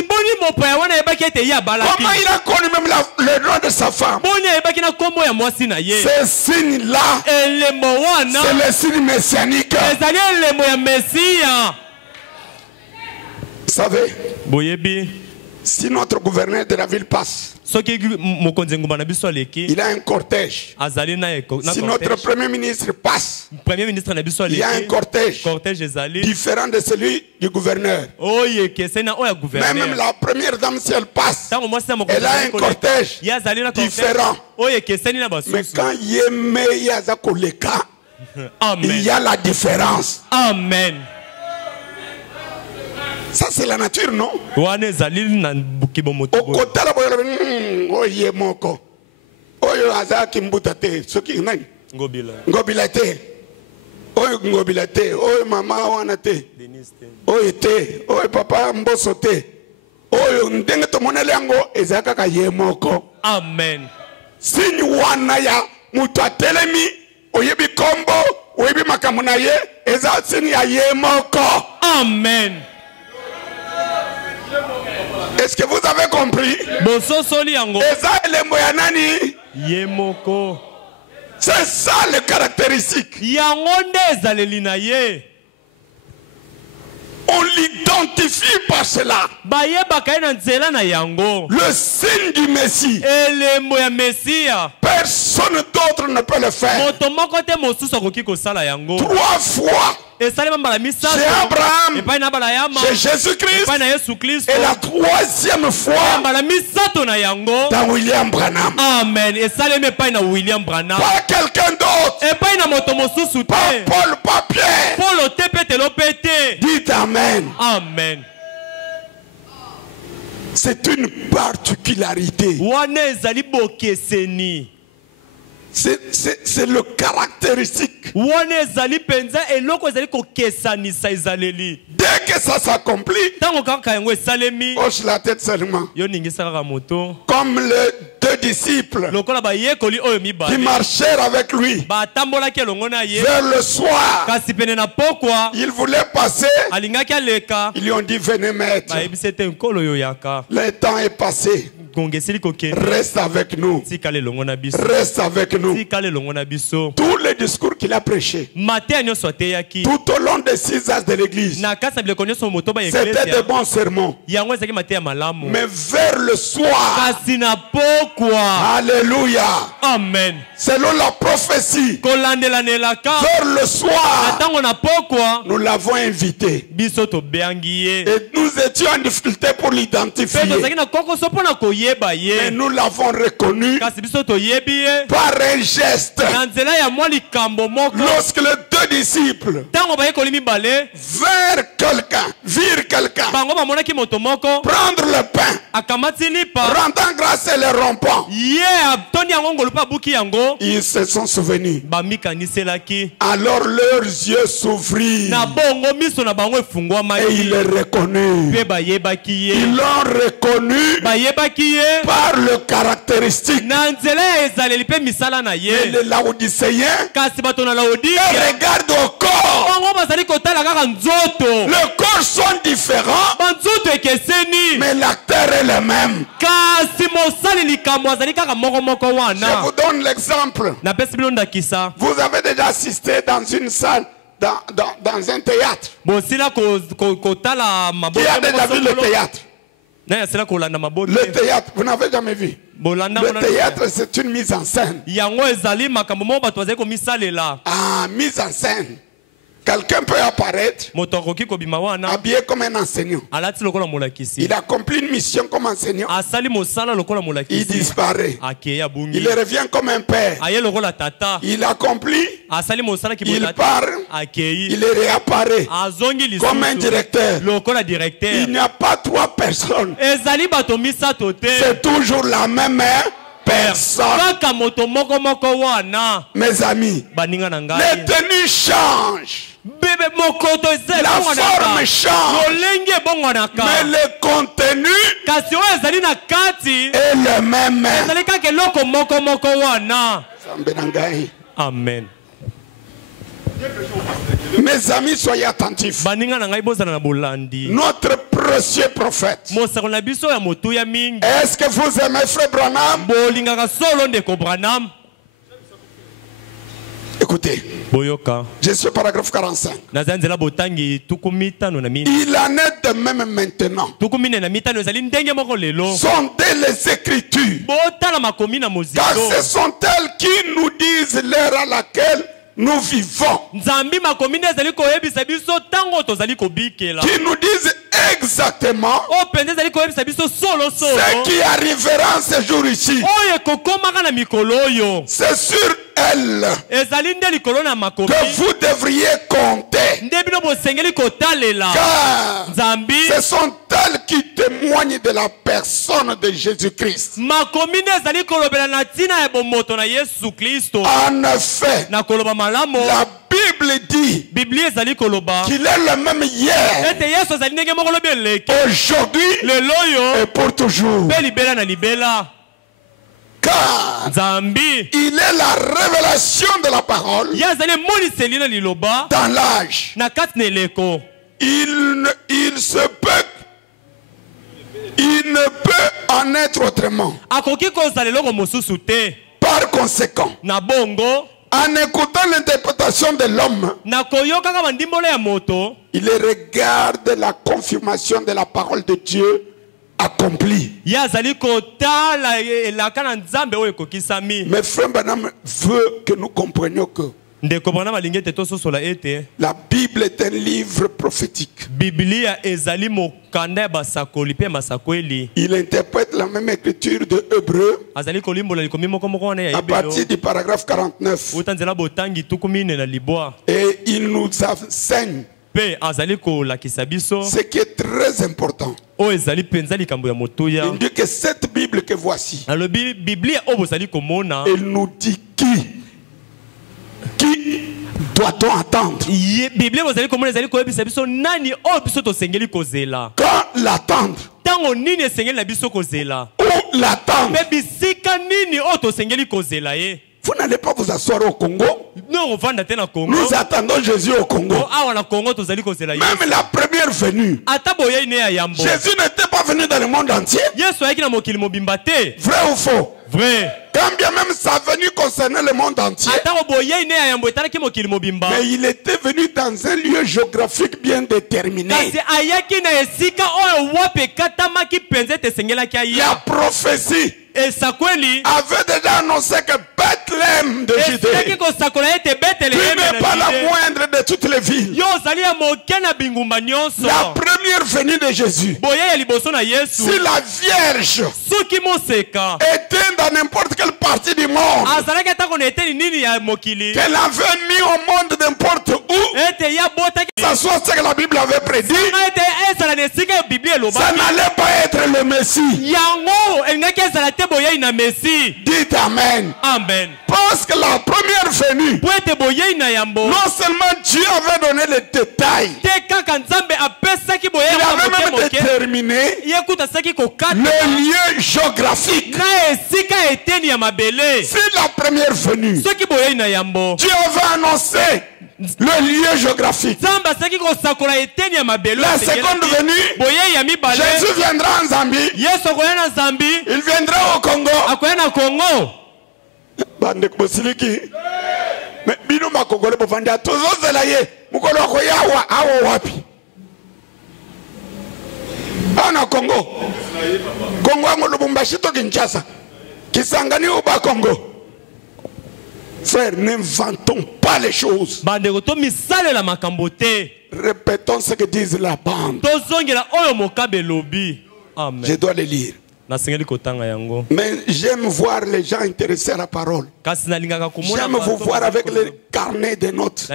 il a connu même le nom de sa femme? Ce signe-là, c'est le signe messianique. Vous savez, si notre gouverneur de la ville passe, il a un cortège. Si notre premier ministre passe, il y a un cortège différent de celui du gouverneur. Même la première dame, si elle passe, elle a un cortège différent. Mais quand Yémé Yazakoleka, il y a la différence. Amen. Ça c'est la nature, non? Amen. Signe wana ya mutu atelemi oyebi kombo oyebi makambo na ye eza signe ya ye moko. Amen. Est-ce que vous avez compris? C'est ça les caractéristiques. On l'identifie par cela. Le signe du Messie. Personne d'autre ne peut le faire. 3 fois. Chez Abraham, chez Jésus-Christ, et la 3e fois dans William Branham. Amen. Pas quelqu'un d'autre. Pas Paul, pas Pierre. Dites Amen. Amen. C'est une particularité. C'est le caractéristique. Dès que ça s'accomplit, hoche la tête seulement. Comme les deux disciples qui marchèrent avec lui vers le soir. Ils voulaient passer. Ils lui ont dit venez maître. Le temps est passé. Reste avec nous. Reste avec nous. Tous les discours qu'il a prêchés tout au long des 6 âges de l'église, c'était de bons sermons. Mais vers le soir, alléluia, amen, selon la prophétie, vers le soir, nous l'avons invité et nous étions en difficulté pour l'identifier. Mais nous l'avons reconnu par un geste. Lorsque les deux disciples virent quelqu'un prendre le pain, rendant grâce et le rompant, ils se sont souvenus. Alors leurs yeux s'ouvrirent et ils le reconnurent. Ils l'ont reconnu par le caractéristique. Mais les Laodicéens regardent au corps. Le corps sont différents, mais l'acteur est le même. Je vous donne l'exemple. Vous avez déjà assisté dans une salle, dans un théâtre. Qui a déjà vu le théâtre? Le théâtre, vous n'avez jamais vu. Le théâtre, c'est une mise en scène. Ah, mise en scène. Quelqu'un peut apparaître habillé comme un enseignant. Il accomplit une mission comme enseignant. Il disparaît. Il revient comme un père. Il accomplit. Il part. Il réapparaît comme un directeur. Il n'y a pas 3 personnes. C'est toujours la même personne. Mes amis, les tenues changent. La forme change, mais le contenu est le même. Amen. Mes amis, soyez attentifs. Notre précieux prophète. Est-ce que vous aimez Frère Branham? Écoutez, je suis au paragraphe 45. Il en est de même maintenant. Sont les Écritures, car ce sont elles qui nous disent l'heure à laquelle nous vivons, qui nous disent exactement ce qui arrivera en ce jour ici. C'est sur elle que vous devriez compter, car ce sont elles qui témoignent de la personne de Jésus-Christ. En effet, la Bible dit qu'il est le même hier, aujourd'hui et pour toujours. Car il est la révélation de la parole dans l'âge. Il ne peut en être autrement. Par conséquent, en écoutant l'interprétation de l'homme, il regarde la confirmation de la parole de Dieu accompli. Mais Frère Branham veut que nous comprenions que la Bible est un livre prophétique. Il interprète la même écriture de Hébreu à partir du paragraphe 49. Et il nous enseigne Ce qui est très important. Il dit que cette Bible que voici, elle nous dit qui doit-on attendre? Quand l'attendre? Où l'attendre? Vous n'allez pas vous asseoir au Congo. Nous attendons Jésus au Congo. Même la première venue, Jésus n'était pas venu dans le monde entier. Vrai ou faux? Vrai. Quand bien même sa venue concernait le monde entier, mais il était venu dans un lieu géographique bien déterminé. La prophétie avait déjà annoncé que Bethléem de Judée, tu n'es pas la moindre de toutes les villes. La première venue de Jésus, si la Vierge était dans n'importe quelle partie du monde, qu'elle avait mis au monde n'importe où, ça soit ce que la Bible avait prédit, ça n'allait pas être le Messie. Dites Amen. Amen. Parce que la première venue, non seulement Dieu avait donné les détails, il avait même déterminé le lieu géographique. C'est la première venue. Dieu avait annoncé le lieu géographique. La seconde venue, Jésus viendra en Zambie. Il viendra au Congo. Mais bino makongole bovanda tozozela ye mukolo wako yawa awo wapi? Ana Congo. Congo ngo Lubumbashi to Kinshasa. Kisangani uba Congo. Frère, n'inventons pas les choses. Répétons ce que disent la bande. Je dois les lire. Mais j'aime voir les gens intéressés à la parole. J'aime vous voir avec les carnets de notes.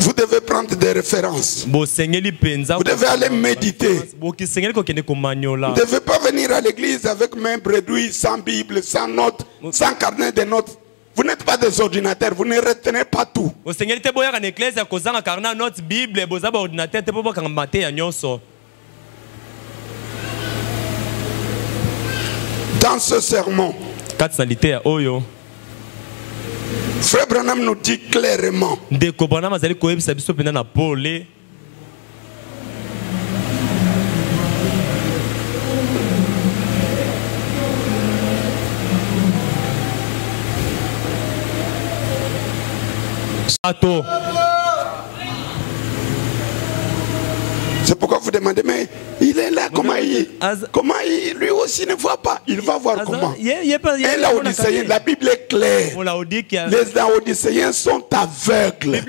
Vous devez prendre des références. Vous devez aller méditer. Vous ne devez pas venir à l'église avec main bredouille, sans Bible, sans notes, sans carnet de notes. Vous n'êtes pas des ordinateurs, vous ne retenez pas tout. Dans ce sermon, Frère Branham nous dit clairement c'est pourquoi vous demandez, mais il est là, comment il lui aussi ne voit pas, il va voir comment. Et Laodicéens, la Bible est claire. Les Laodicéens sont aveugles.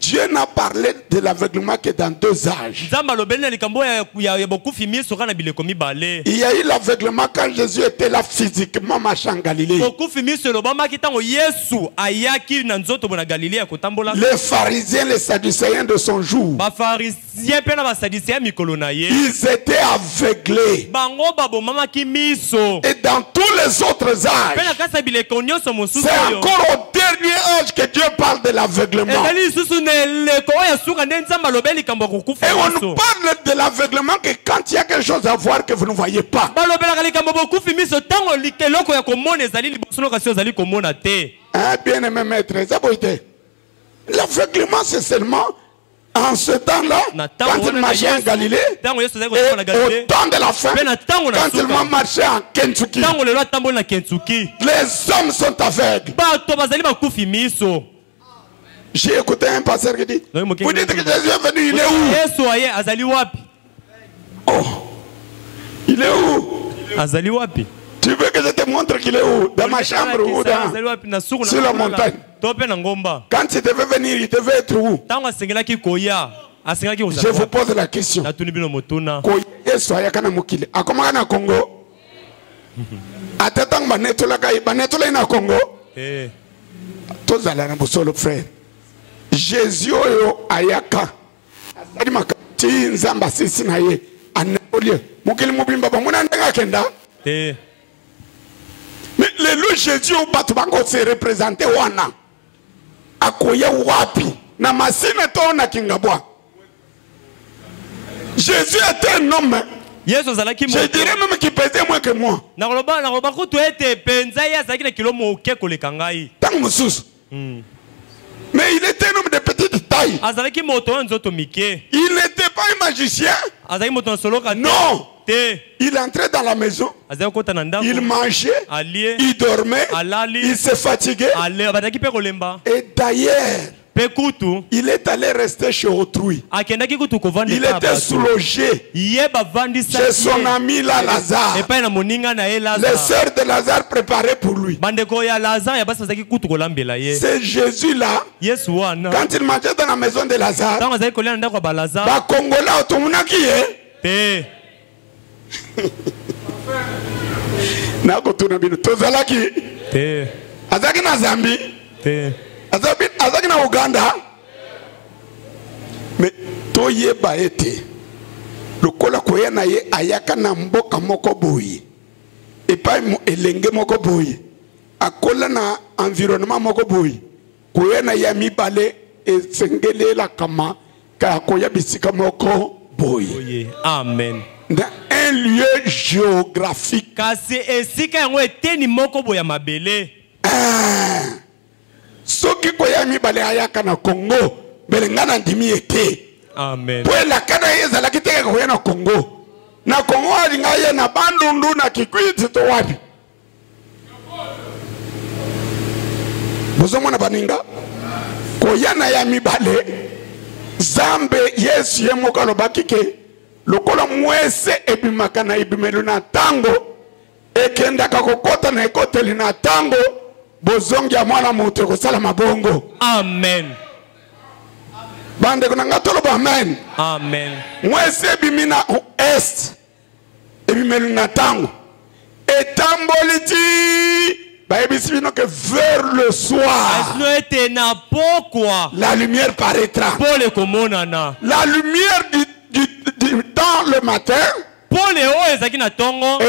Dieu n'a parlé de l'aveuglement que dans deux âges. Il y a eu l'aveuglement quand Jésus était là physiquement marchant en Galilée. Les pharisiens, les sadducéens de son jour, ils étaient aveuglés. Et dans tous les autres âges, c'est encore au dernier âge que Dieu parle de l'aveuglement. Et on nous parle de l'aveuglement que quand il y a quelque chose à voir que vous ne voyez pas. Bien aimé maître, l'aveuglement c'est seulement en ce temps-là, quand il marchait en Galilée, et au temps de la fin, quand il marchait en Kentucky, les hommes sont aveugles. J'ai écouté un pasteur qui dit, vous dites que Jésus est venu, il est où? Oh, il est où? Tu veux que je te montre qu'il est où? Dans ma chambre ou sur la montagne? Quand il devait venir, il devait être où? Je vous pose la question. Atatang banetola kai banetola ina Congo. Tozala na bosolo frère. Jésus oyo ayaka. Azali makati nzamba sisi na ye. Anaolie. Mukili mubimba bamuna ndanga kenda. Mais le Jésus au batu bango se représenté wana. Akoya wapi na masina to na kingabwa. Jésus était un homme. Je dirais même qu'il pesait moins que moi. Mais il était un homme de petite taille. Il n'était pas un magicien. Non. Il entrait dans la maison. Il mangeait. Il dormait. Il se fatiguait. Et d'ailleurs, il est allé rester chez autrui. Il était sous-logé chez son ami là, Lazare. Les sœurs de Lazare préparaient pour lui. C'est Jésus là. Quand il mangeait dans la maison de Lazare, les Congolais automouna qui est nakotuna bino tozalaki azaki na Zambie azaki na Uganda mais toyeba ete lokola koya na ye ayaka na mboka moko boye epai elenge moko boye akola na environnement moko boye koya na ya mibale esengelela kama ka koya bisika moko boye. Amen. Dans un lieu géographique. Soki koya mibale ayaka na Congo belengana ndimi ete. Amen. Pour la kana yezala kiteke koya na Congo. Na Congo alinga ye na bandundu na Kikwiti to wapi. Bozo mwana baninga koya na ya mibale Zambe Yesu ye mokalo bakike lokola mwese ebimaka na ebimelu na tango ekenda kakokota na ekoteli na tango bozongi ya mwana mutu kosala mabongo. Amen. Bande kuna ngatolo ba amen. Amen. Mwese ebimina est ebimelu na tango etamboliti baebisibino que vers le soir la lumière paraîtra. La lumière dans le matin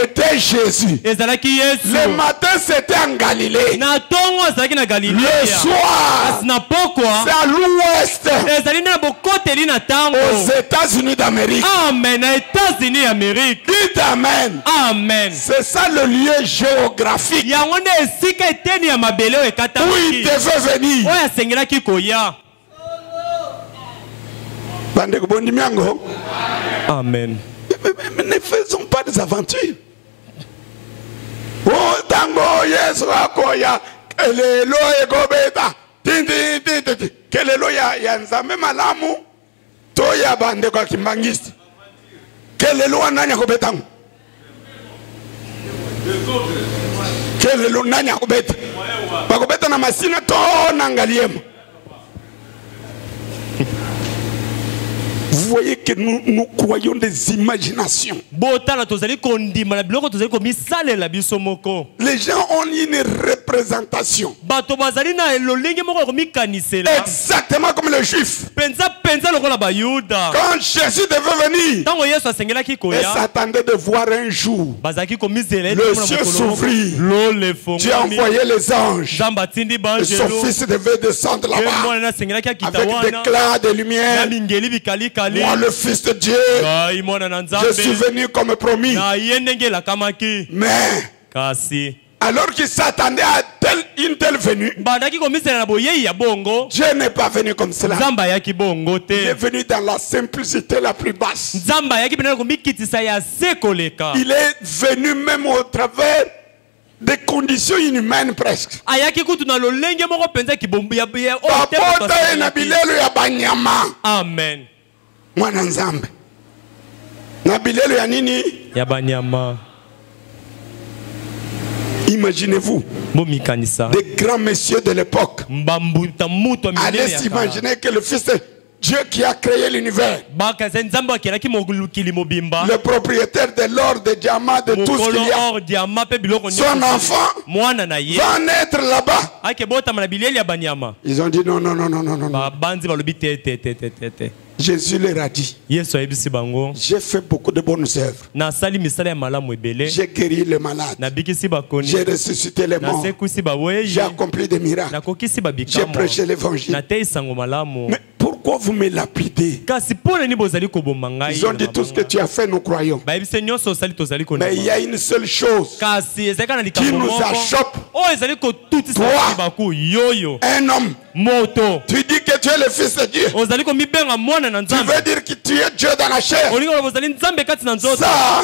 était Jésus. Le matin c'était en Galilée. Le soir c'est à l'ouest aux États-Unis d'Amérique. Amen. Dites amen. Amen. C'est ça le lieu géographique où il devait venir. Amen. Mais ne faisons pas des aventures. Oh, tango, yes, wakoya, kelelo egobeta, tinti, kelelo ya nzambe malamu, toya bande kwa kimbangiste, kelelo ananya kobetango, kelelo nanya kobeta, bakobeta na masina to nangaliema. Vous voyez que nous croyons des imaginations. Les gens ont une représentation. Exactement comme les Juifs. Quand Jésus devait venir, ils s'attendaient de voir un jour le ciel s'ouvrir. Dieu a envoyé les anges. Et son fils devait descendre là-bas avec des clairs de lumière. Moi, le Fils de Dieu, je suis venu comme promis. Mais, alors qu'il s'attendait à une telle venue, Dieu n'est pas venu comme cela. Il est venu dans la simplicité la plus basse. Il est venu même au travers des conditions inhumaines presque. Amen. Mwana nzambe na bilelo ya nini ya banyama. Imaginez-vous des grands messieurs de l'époque allaient s'imaginer que le fils Dieu qui a créé l'univers, le propriétaire de l'or, des diamants, de tout ce qu'il y a, son enfant va naître là-bas. Ils ont dit non, non, non, non, non, non. Jésus leur a dit, j'ai fait beaucoup de bonnes œuvres. J'ai guéri les malades. J'ai ressuscité les morts. J'ai accompli des miracles. J'ai prêché l'évangile. Mais pourquoi vous me lapidez? Ils ont dit tout ce que tu as fait, nous croyons. Mais il y a une seule chose qui nous achoppe. Toi, un homme, tu dis que tu es le fils de Dieu. Tu veux dire que tu es Dieu dans la chair. Ça,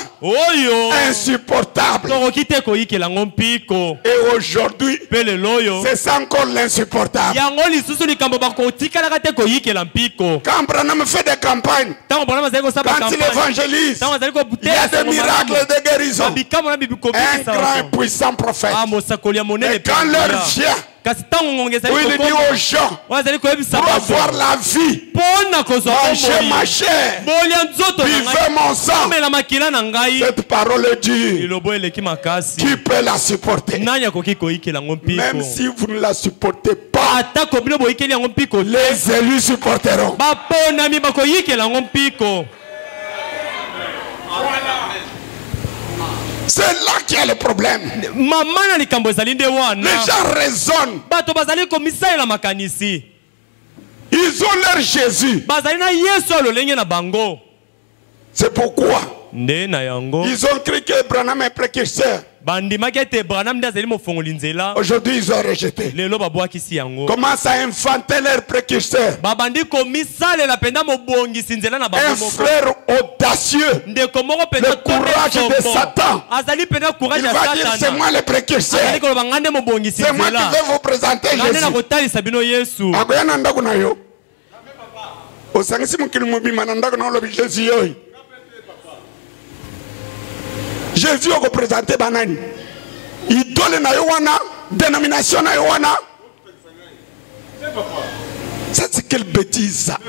insupportable. Et aujourd'hui, c'est ça encore l'insupportable. Quand Branham fait des campagnes, quand il évangélise, il y a des miracles de guérison. Un grand et puissant prophète. Et quand l'heure vient, où il dit aux gens pour avoir la vie, mangez ma chair, buvez mon sang. Cette parole dit, qui peut la supporter? Même si vous ne la supportez pas, les élus supporteront. C'est là qu'il y a le problème. Les gens raisonnent. Ils ont leur Jésus. C'est pourquoi ils ont cru que Branham est précurseur. Aujourd'hui ils ont rejeté. Commence à inventer leur précurseur. Un frère audacieux. Le courage de Satan. Il va dire c'est moi le précurseur. C'est moi qui vais vous présenter Jésus. Jésus a représenté Banani. Idole na yowana, dénomination na yowana. Ça c'est quelle bêtise ça.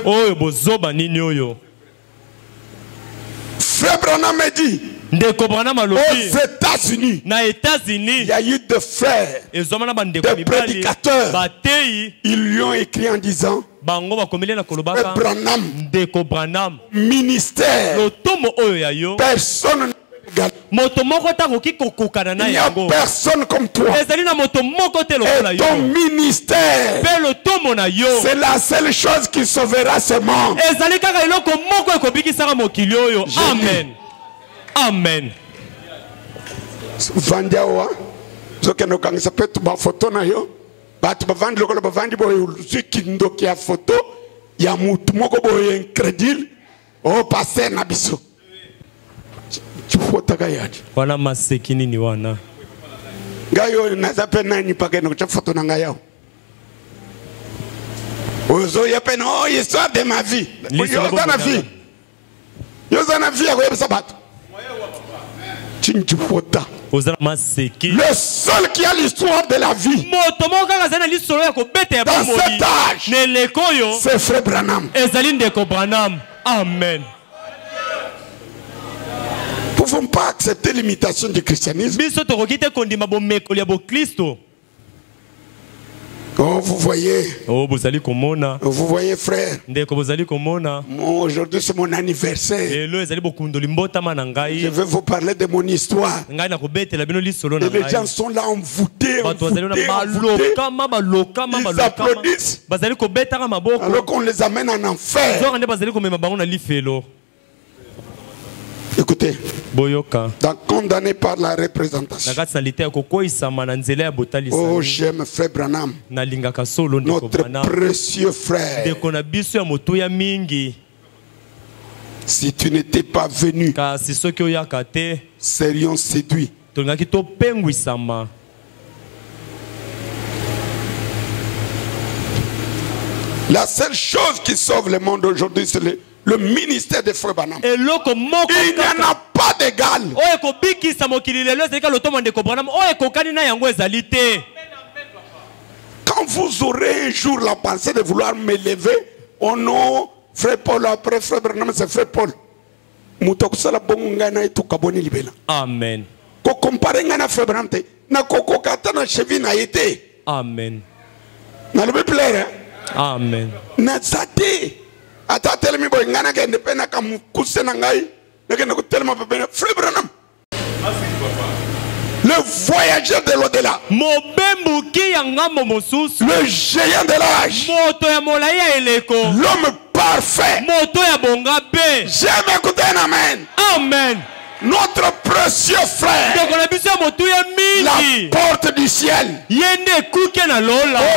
Frère Branham me dit, aux États-Unis, il y a eu des frères, des prédicateurs. Ils lui ont écrit en disant, Branham, ministère, personne. Il n'y a personne comme toi. Et ton ministère, c'est la seule chose qui sauvera ce monde. Amen. Amen. Vandiawa, zokeno kangisa petu ba photo na yo, batu bavandi lokolo bavandi boyo zikindo kia photo ya mutu moko boyo incrédule, oh passer na biso. Wana masekini ni wana. Gayo nazape nani pakeno cha photo na ngayao. Ozo ya pena oh histoire de ma vie. Yo na vie. Yo na vie ya ko sabato. Le seul qui a l'histoire de la vie dans cet âge, c'est Frère Branham. Amen. Nous ne pouvons pas accepter l'imitation du christianisme. Oh, vous voyez. Vous voyez, frère. Aujourd'hui, c'est mon anniversaire. Je vais vous parler de mon histoire. Et les gens sont là envoûtés. Ils applaudissent. Alors qu'on les amène en enfer. Écoutez, dans condamné par la représentation. Oh, j'aime Frère Branham, notre précieux frère. Si tu n'étais pas venu, serions séduits. La seule chose qui sauve le monde aujourd'hui, c'est le ministère de Frère Branham. Il n'y en a pas d'égal. Quand vous aurez un jour la pensée de vouloir m'élever au nom Frère Paul, après Frère Branham, c'est Frère Paul. Moutokusala bongana et tout kaboni libela. Amen. Ko compare ngana Frère Branham te. Na koko kata na cheville na été. Amen. Na le plaire. Amen. Na sate. Ata telemi boy ngana kende pena kam kusena ngai. Na kende ko telema pena Frère Branham. Le voyageur de l'au-delà. Le géant de l'âge. L'homme parfait. J'aime écouter un amen. Amen. Notre précieux frère. La porte du ciel.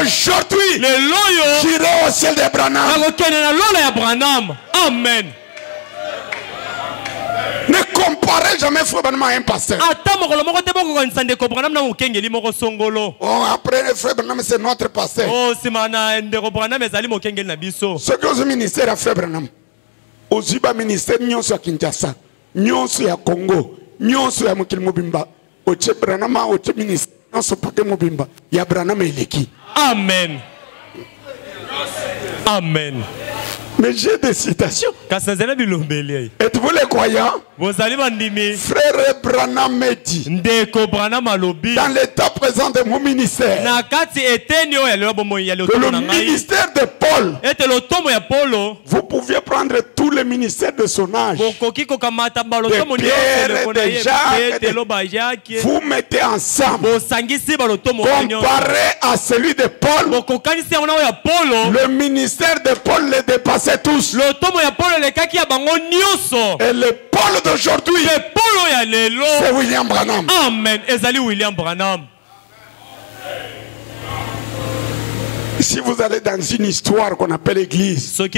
Aujourd'hui, j'irai au ciel de Branham. Amen. Ne comparez jamais Frère Branham à un pasteur. Oh, après Frère Branham, c'est notre pasteur. Ce que vous ministère à Frère Branham, aussi bas ministère nyonso à Kinshasa, nyonso à Congo, nyonso à Mokil Mobimba, au Tché Branham, au Tché ministère, nyonso à Mobimba, il y a Branham et Leki. Amen. Amen. Mais j'ai des citations. Êtes-vous les croyants? Frère Branham me dit, dans l'état présent de mon ministère, que le ministère de Paul, vous pouviez prendre tous les ministères de son âge, de Pierre, de Jacques, vous mettez ensemble, comparé à celui de Paul, le ministère de Paul les dépassait tous. Et le Paul d'aujourd'hui, c'est William Branham. Amen. William Branham. Si vous allez dans une histoire qu'on appelle l'église, vous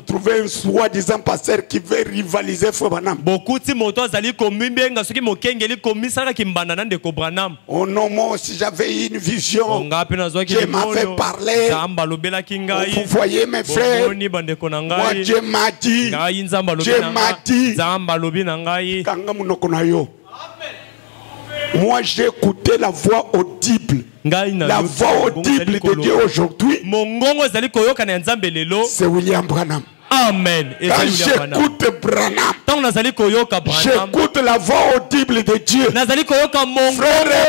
trouvez un soi-disant pasteur qui veut rivaliser Frère Branham. Oh non, moi aussi j'avais une vision. Dieu m'avait parlé. Vous voyez mes frères, moi Dieu m'a dit. Dieu m'a dit. Moi j'ai écouté la voix audible. La voix audible de Dieu aujourd'hui, c'est William Branham. Amen. Quand j'écoute Branham, j'écoute la voix audible de Dieu. Frère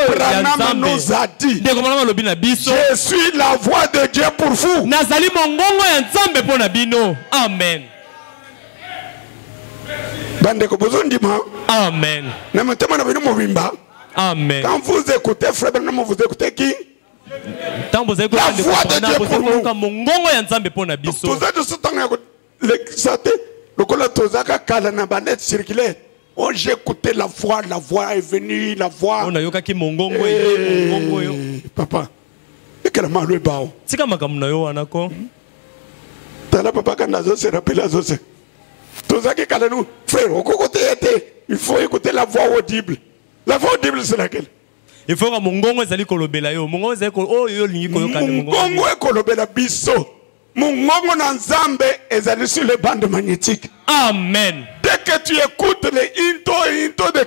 Branham nous a dit, je suis la voix de Dieu pour vous. Amen. Amen. Amen. Quand vous écoutez Frère Branham, vous écoutez qui? La voix de Dieu pour nous. Oh, j'ai écouté la voix est venue, la voix. Papa, quel mal le bao. Tala papa quand nazo se rappelle à Zose. Tout ça qui calme nous, frère, au côté il faut écouter la voix audible. La voix audible, c'est laquelle? Il faut que Mongongo ezali kolobela yo. Mongongo ezali yo lingi koyoka Mongongo ekolobela biso. Mongongo na Nzambe ezali sur les bandes magnétiques. Amen. Dès que tu écoutes les into de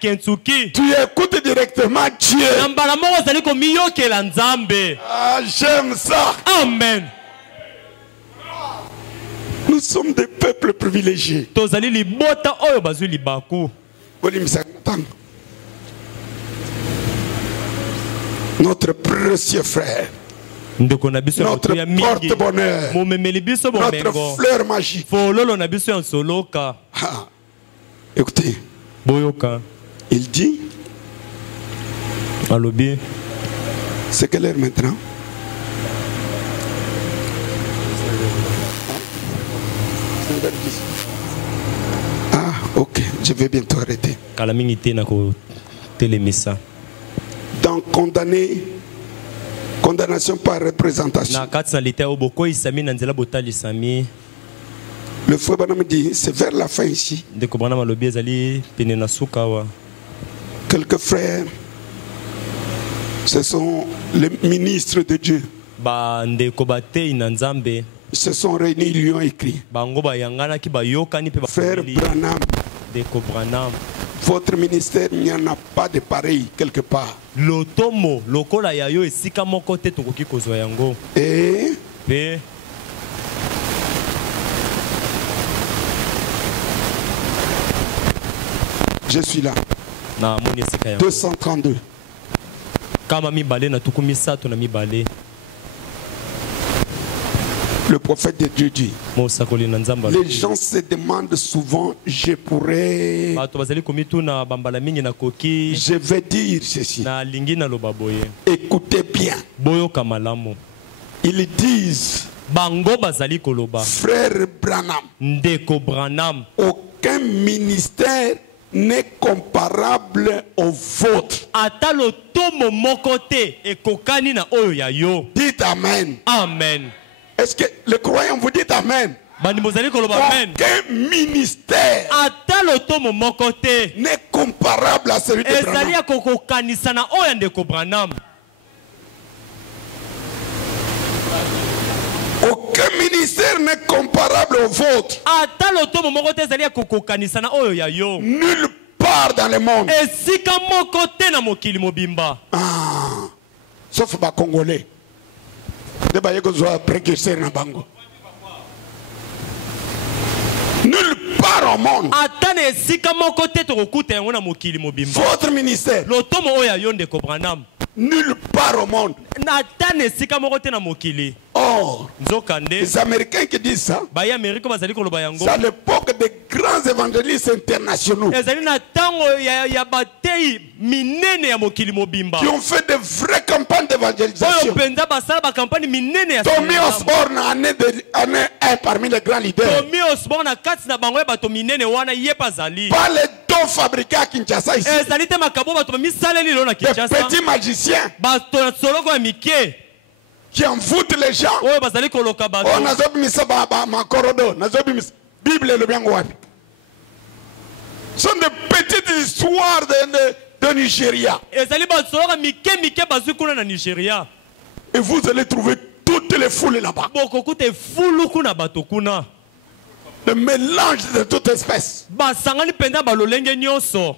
Kentucky, tu écoutes directement Dieu. Ah, j'aime ça. Amen. Nous sommes des peuples privilégiés. Notre précieux frère, notre porte-bonheur, notre fleur magique. Ah, écoutez, il dit, c'est quelle heure maintenant? Ah, ok, je vais bientôt arrêter. Donc condamnation par représentation. Le frère Branham dit, c'est vers la fin ici. Quelques frères, ce sont les ministres de Dieu. Ils se sont réunis, ils lui ont écrit. Frère Branham, Votre ministère, il n'y en a pas de pareil quelque part. Lotomo, lokola yayo esika moko te tokoki kozwa yango. Et Pe je suis là. na moni esika yango. 232. Kama mibale na tuku misato na mibale. Le prophète de Dieu dit, Mosakoli na nzamba. les gens se demandent souvent, je pourrais, Bato bazali komitu na bambala mingi na koki je vais dire ceci. na lingi na lobaboye. Écoutez bien. Boyo kamalamu. Ils disent, Bango bazali koloba. frère Branham, Ndeko Branham. aucun ministère n'est comparable au vôtre. Ata lotomo moko te ekokani na oyo ya yo. Dites Amen. Amen. Est-ce que les croyants vous dites Amen? Bandi bozali koloba amen. Aucun ministère Ata lotomo moko te n'est comparable à celui de ezali Branham. ya kokokanisa na oyo ya ndeko Branham. Aucun ministère n'est comparable au vôtre. Ata lotomo moko te ezali ya kokokanisa na oyo ya yo. Nulle part dans le monde. Esika moko te na mokili mobimba. Ah, sauf les Congolais. De Bayekozwa précurseur na bango. Nulle part au monde. Ata na esika moko te tokokuta yango na mokili mobimba. Votre ministère. Lotomo oyo ya yo ndeko Branham. Nulle part au monde. Ata na esika moko te na mokili. Or, Nzokande. les Américains qui disent ça, Baye Amerika bazali koloba yango. c'est à l'époque des grands évangélistes internationaux Ezali na tango ya batei minene ya mokili mobimba. qui ont fait de vraies campagnes Oyo d'évangélisation. penza basala ba campagne minene ya Tommy sinema. Osborne en est un parmi les grands leaders. Tommy Osborne na kati na bango ya bato minene wana ye pazali. Pas les dons fabriqués à Kinshasa ici. Ezali te makabo bato misaleli lo na Des Kinshasa. petits magiciens Bato na soloko ya mike. qui envoûtent les gens. Oyo bazali koloka bato. Oh, nazobimisa makorodo, nazobimisa Bible le bien wapi. Ce sont des petites histoires de Nigeria. Ezali bato soloko mike bazwi kuna na Nigeria. Et vous allez trouver toutes les foules là-bas. Bokokuta fulu kuna bato kuna. Le mélange de toutes espèces. Basangani penda balolenge nyonso.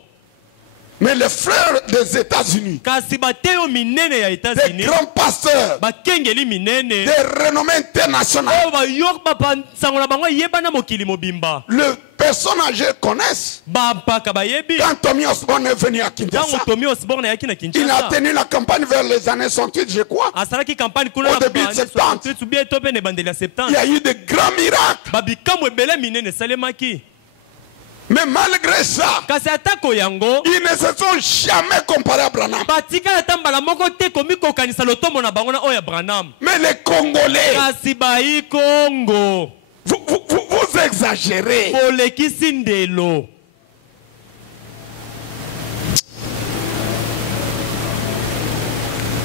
Mais les frères des États-Unis, Kasi bateo minene ya des États-Unis. grands pasteurs, Bakengeli minene. des renommées internationales, Oyo bayok bapansango na bango yeba na mokili mobimba. les personnes âgées connaissent. Bampaka bayebi. Quand Tommy Osborne est venu à Tango Kinshasa, Tommy Osborne yaki na il a Kinshasa. tenu la campagne vers les années 68, je crois. Asalaki campagne kuna Au na début de 70. Subie tope ne bandeli ya Il y 70. a eu de grands miracles. Babikamu ebele minene salemaki. Mais malgré ça, Kasi atako yango. ils ne se sont jamais comparés à Branham. Batika na tambala moko te komi kokanisa lotomo na bango na oya Branham. Mais les Congolais, Kasi bayi Congo. vous exagérez. Bolekisi ndelo.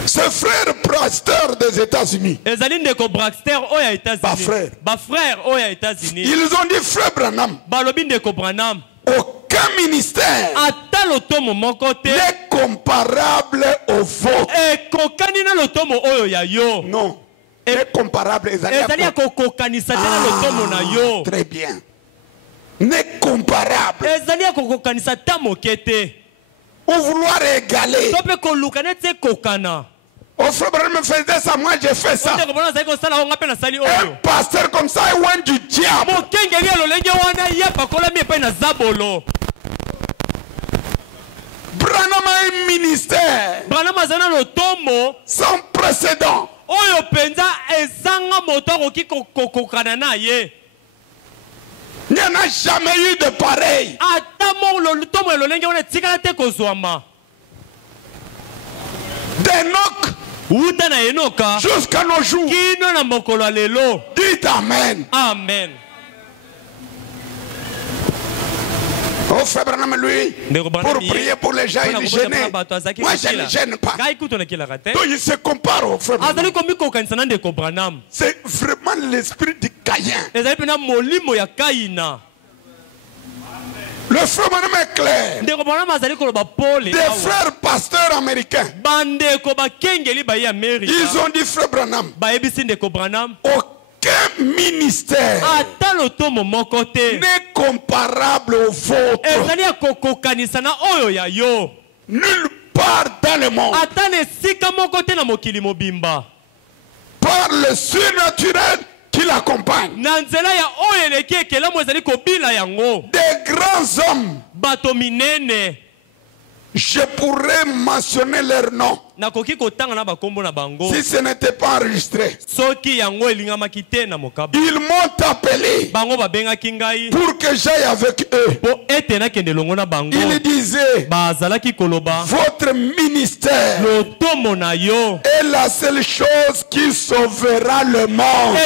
Ce frère pasteur des États-Unis, Ezali ndeko Braxter oya États-Unis. Ba frère. Ba frère oya États-Unis. ils ont dit, frère Branham, Balobi ndeko Branham. aucun ministère Ata lotomo moko te. n'est comparable au vôtre. Ekokani na lotomo oyo ya yo. Non, n'est comparable. Ezali ya kokokanisa te na lotomo na yo. Très bien. N'est comparable. Ezali ya kokokanisa ta moke te. Ou vouloir égaler. To pe koluka neti kokana. Au frère Branham faisait ça, moi j'ai fait ça. Ndeko bona zali kosala onga pe na sali Un oyo. pasteur comme ça est loin du diable. Mokengeli ya lolenge wana ye pakola mi epai na zabolo. Branham a un ministère Branham azali na lotomo sans précédent. oyo penza ezanga moto akoki kokokana na ye. Il n'y en a jamais eu de pareil. Ata mo lotomo ya lolenge wana etikala te kozwama. D'Enoch Uta na Enoka jusqu'à nos jours. kino na mokolo ya lelo. Dites Amen. Amen. Oh, frère Branham, lui, Ndeko pour Branham, prier pour les gens, il gênait. Moi, je ne gêne pas. Kai kuto na kila kate. Donc, il se compare au frère Branham. Azali komi kokanisa na ndeko Branham. C'est vraiment l'esprit de Caïn. Ezali pena molimo ya Kaina. Le frère Branham est clair. Ndeko Branham azali koloba pole. Des frères pasteurs américains, Bandeko bakengeli ba ya Amerika. ils ont dit, frère Branham, Ba ebisi ndeko Branham. aucun ministère n'est comparable au vôtre. Nulle part dans le monde. Par le surnaturel qui l'accompagne. Des grands hommes. Je pourrais mentionner leur nom. Si ce n'était pas enregistré. Ils m'ont appelé pour que j'aille avec eux. Ils disaient, votre ministère est la seule chose qui sauvera le monde.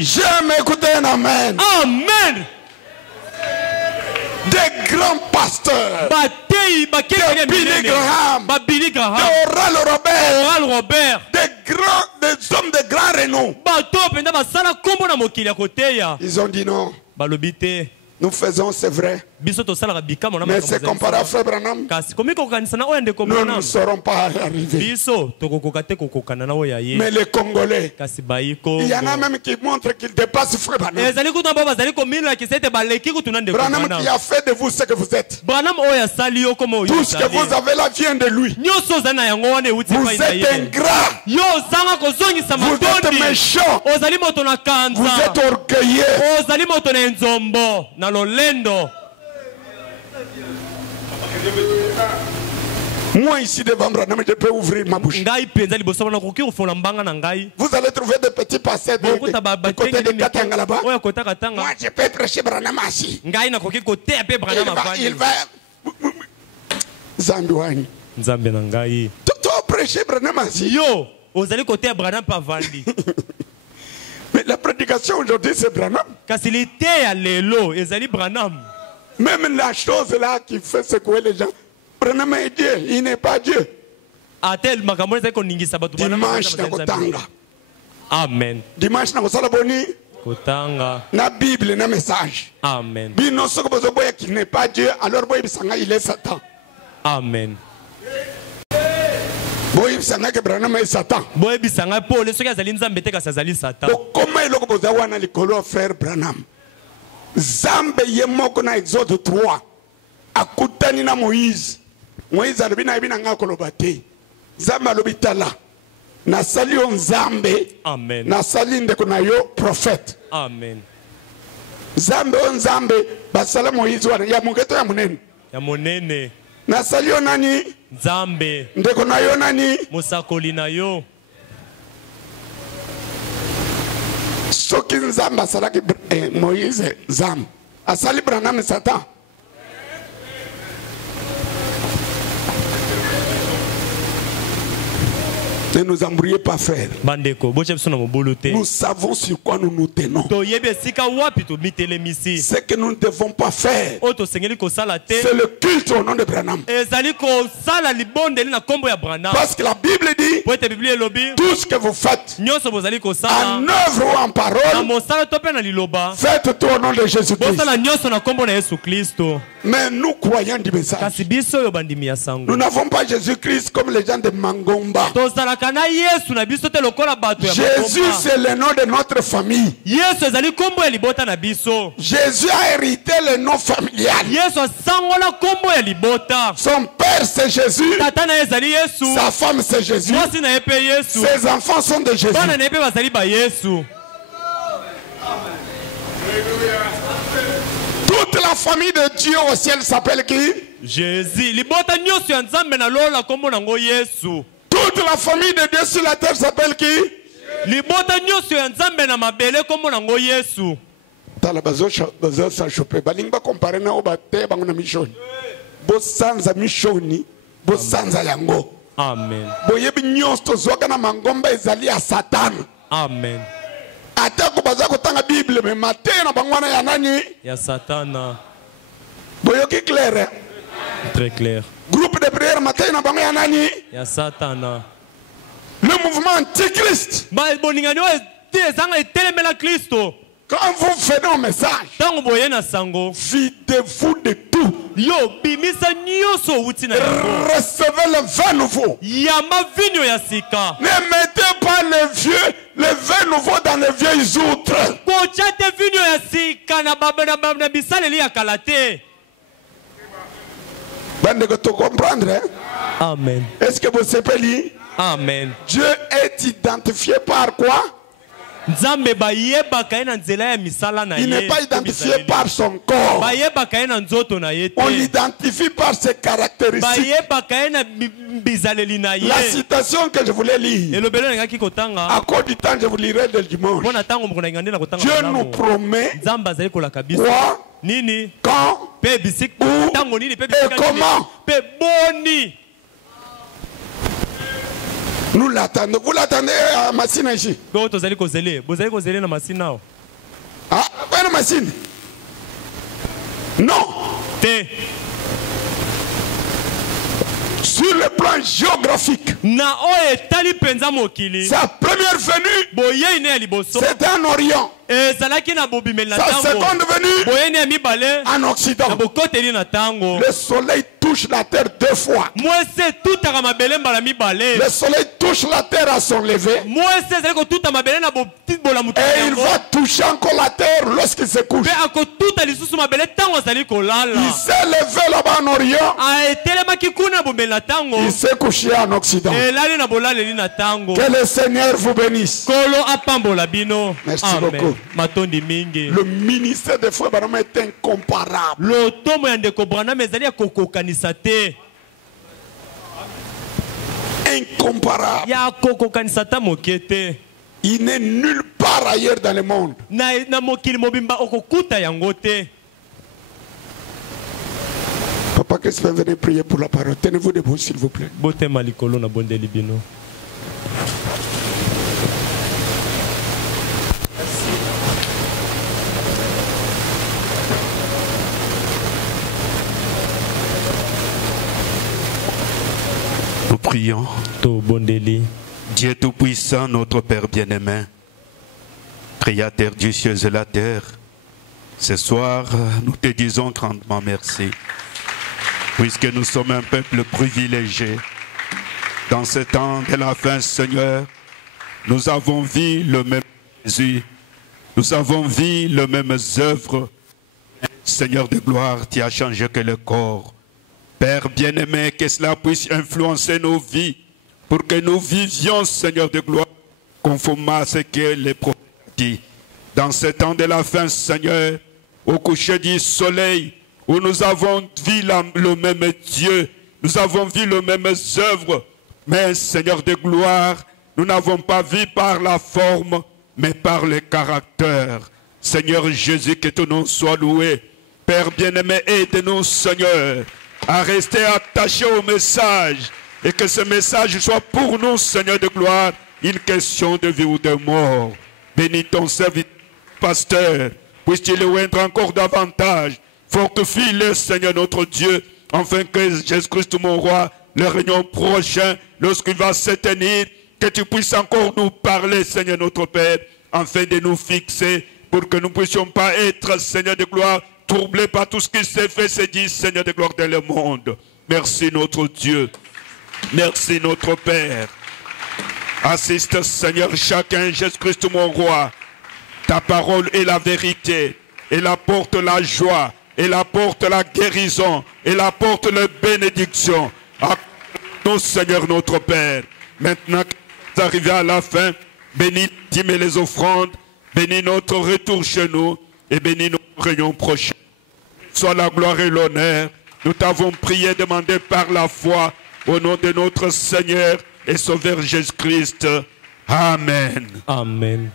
J'aime écouter un amen. Amen. Des grands pasteurs, de Billy Graham, de Oral Robert, des hommes de grand renom. Ils ont dit non. Nous faisons, c'est vrai. Mais c'est comparé à Frère Branham. Nous ne serons pas arrivés. Mais les Congolais, il y en a même qui montrent qu'ils dépassent Frère Branham. Branham qui a fait de vous ce que vous êtes. Tout ce que vous avez là vient de lui. Vous êtes ingrat. Vous êtes méchant. Vous êtes orgueilleux. Moi ici devant Branham, je peux ouvrir ma bouche. Vous allez trouver des petits passés du côté de Katanga là-bas. Moi je peux prêcher Branham assis. Il va Zambouani. Toi prêcher Branham assis. Yo, vous allez côté Branham pas vandi. Mais la prédication aujourd'hui c'est Branham. Même la chose là qui fait secouer les gens. Branham est Dieu, il n'est pas Dieu. Dimanche na kotanga. Amen. Dimanche na kosala boni. Kotanga. Na Bible na message. Amen. Bino soko bozo boya qui n'est pas Dieu, alors boya bisanga il est Satan. Amen. Boya bisanga que Branham est Satan. Boya bisanga Paul soki azali nzambe te kasi azali Satan. Comment eloko boza wana likolo faire Branham? Zambe ye moko na Exode 3 akutani na Moïse. Moïse alobi na ebina nga koloba te. Zambe alobi tala. Nasali on Zambe. Amen. Nasali ndeko na yo prophète. Amen. Zambe on Zambe basala Moïse wana ya muketo ya munene. Ya monene. Nasali on nani? Zambe. Ndeko na yo nani? Musakoli na yo. Soki Nzambe asalaki Moïse Zambe asali Branham Satan. Ne nous embrouillez pas, frère. Nous savons sur quoi nous nous tenons. Ce que nous ne devons pas faire, c'est le culte au nom de Branham. Parce que la Bible dit, tout ce que vous faites, en œuvre ou en parole, faites tout au nom de Jésus-Christ. Mais nous croyons du message. Nous n'avons pas Jésus-Christ comme les gens de Mangomba. Jésus, c'est le nom de notre famille. Jésus a hérité le nom familial. Son père, c'est Jésus. Sa femme, c'est Jésus. Ses enfants sont de Jésus. Toute la famille de Dieu au ciel s'appelle qui? Jésus. Toute la famille de Dieu sur la terre s'appelle qui? Amen. Amen. Ya Satana. Clair. Très clair. Groupe de prière matin na bango ya nani? Ya Satana. Le mouvement antichrist. Quand vous venez au message, videz-vous de tout. Recevez le vin nouveau. Ne mettez pas le vin nouveau dans les vieilles outres. Tu comprendre, hein? Amen. Est-ce que vous savez lire? Amen. Dieu est identifié par quoi? Il n'est pas identifié par son corps. On l'identifie par ses caractéristiques. La citation que je voulais lire, à cause du temps, je vous lirai le dimanche. Dieu nous promet quoi, quand, où et comment. Nous l'attendons. Vous l'attendez à Massina ici? Ah, pas une machine. Non. Sur le plan géographique, sa première venue, c'était en Orient. Sa seconde venue, en Occident. Le soleil touche la terre 2 fois. Le soleil touche la terre à son lever. Et il va toucher encore la terre lorsqu'il se couche. Il s'est levé là-bas en Orient. Il s'est couché en Occident. Que le Seigneur vous bénisse. Merci beaucoup. Le ministère de Frère Branham est incomparable. Incomparable. Il n'est nulle part ailleurs dans le monde. Papa, qu'est-ce que vous venez prier pour la parole? Tenez-vous debout, s'il vous plaît. Nous prions. Dieu Tout-Puissant, notre Père bien-aimé, Créateur du ciel et la terre, ce soir, nous te disons grandement merci, puisque nous sommes un peuple privilégié. Dans ce temps de la fin, Seigneur, nous avons vu le même Jésus, nous avons vu les mêmes œuvres. Seigneur de gloire, tu as changé que le corps. Père bien-aimé, que cela puisse influencer nos vies pour que nous vivions, Seigneur de gloire, conformément à ce que les prophètes disent. Dans ce temps de la fin, Seigneur, au coucher du soleil, où nous avons vu le même Dieu, nous avons vu les mêmes œuvres, mais Seigneur de gloire, nous n'avons pas vu par la forme, mais par le caractère. Seigneur Jésus, que ton nom soit loué. Père bien-aimé, aide-nous, Seigneur, à rester attachés au message et que ce message soit pour nous, Seigneur de gloire, une question de vie ou de mort. Bénis ton serviteur, pasteur, puisse-t-il le oindre encore davantage. Fortifie-le, Seigneur notre Dieu, afin que Jésus-Christ, mon roi, le réunion prochain, lorsqu'il va se tenir, que tu puisses encore nous parler, Seigneur notre Père, afin de nous fixer, pour que nous ne puissions pas être, Seigneur de gloire, troublés par tout ce qui s'est fait, se dit, Seigneur de gloire, dans le monde. Merci notre Dieu. Merci notre Père. Assiste, Seigneur, chacun, Jésus-Christ, mon roi. Ta parole est la vérité. Elle apporte la joie. Elle apporte la guérison. Elle apporte la bénédiction. À nous, Seigneur, notre Père. Maintenant que nous arrivons à la fin, bénis les offrandes. Bénis notre retour chez nous. Et bénis nos réunions prochaines. Soit la gloire et l'honneur. Nous t'avons prié, demandé par la foi, au nom de notre Seigneur et Sauveur Jésus-Christ. Amen. Amen.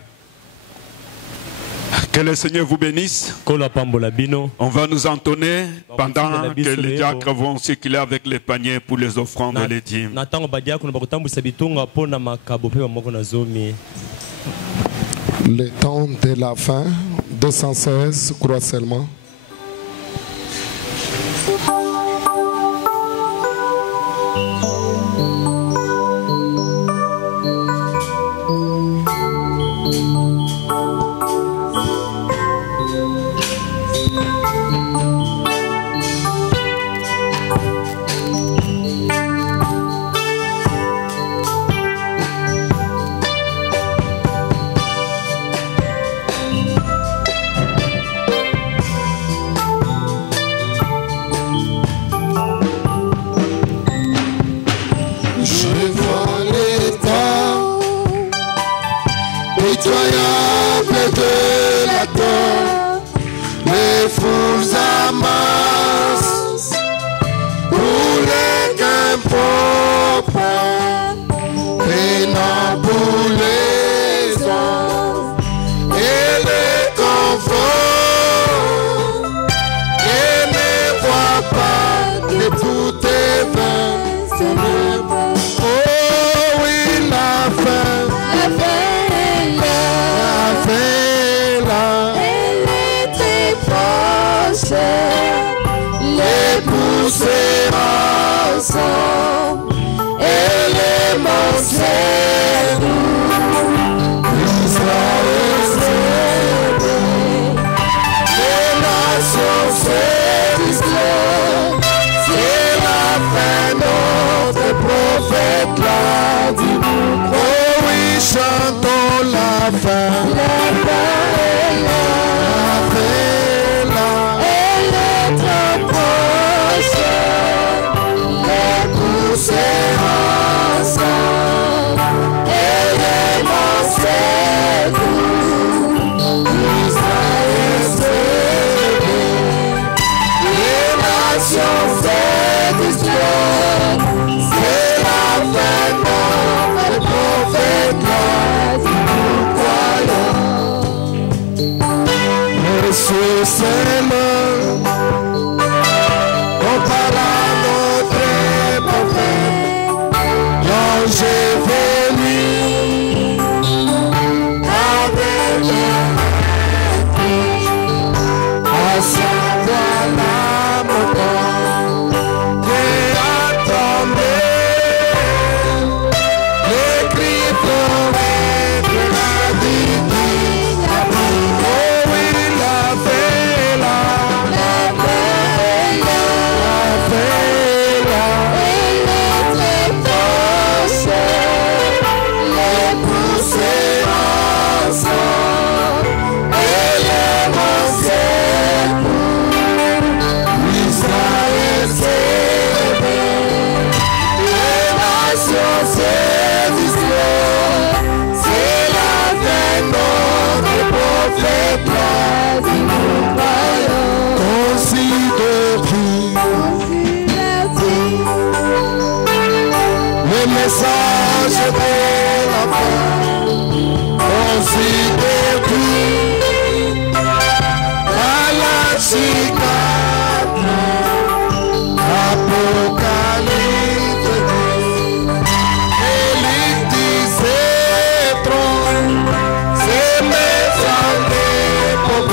Que le Seigneur vous bénisse. On va nous entonner pendant que les diacres vont circuler avec les paniers pour les offrandes et les dîmes. Le temps de la fin, 216, croix seulement. message de la fin, aussi début à la chicane, Apocalypse, Élie disait trop, c'est mes années pour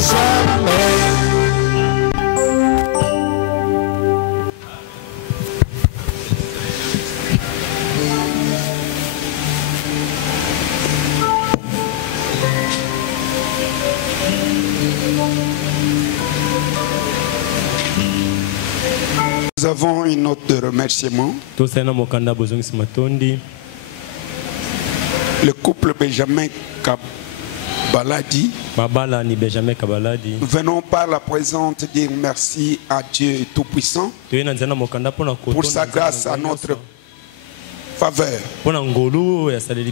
jamais. Nous avons une note de remerciement. Le couple Benjamin Kabaladi. Nous venons par la présence dire merci à Dieu Tout-Puissant pour sa grâce à notre faveur.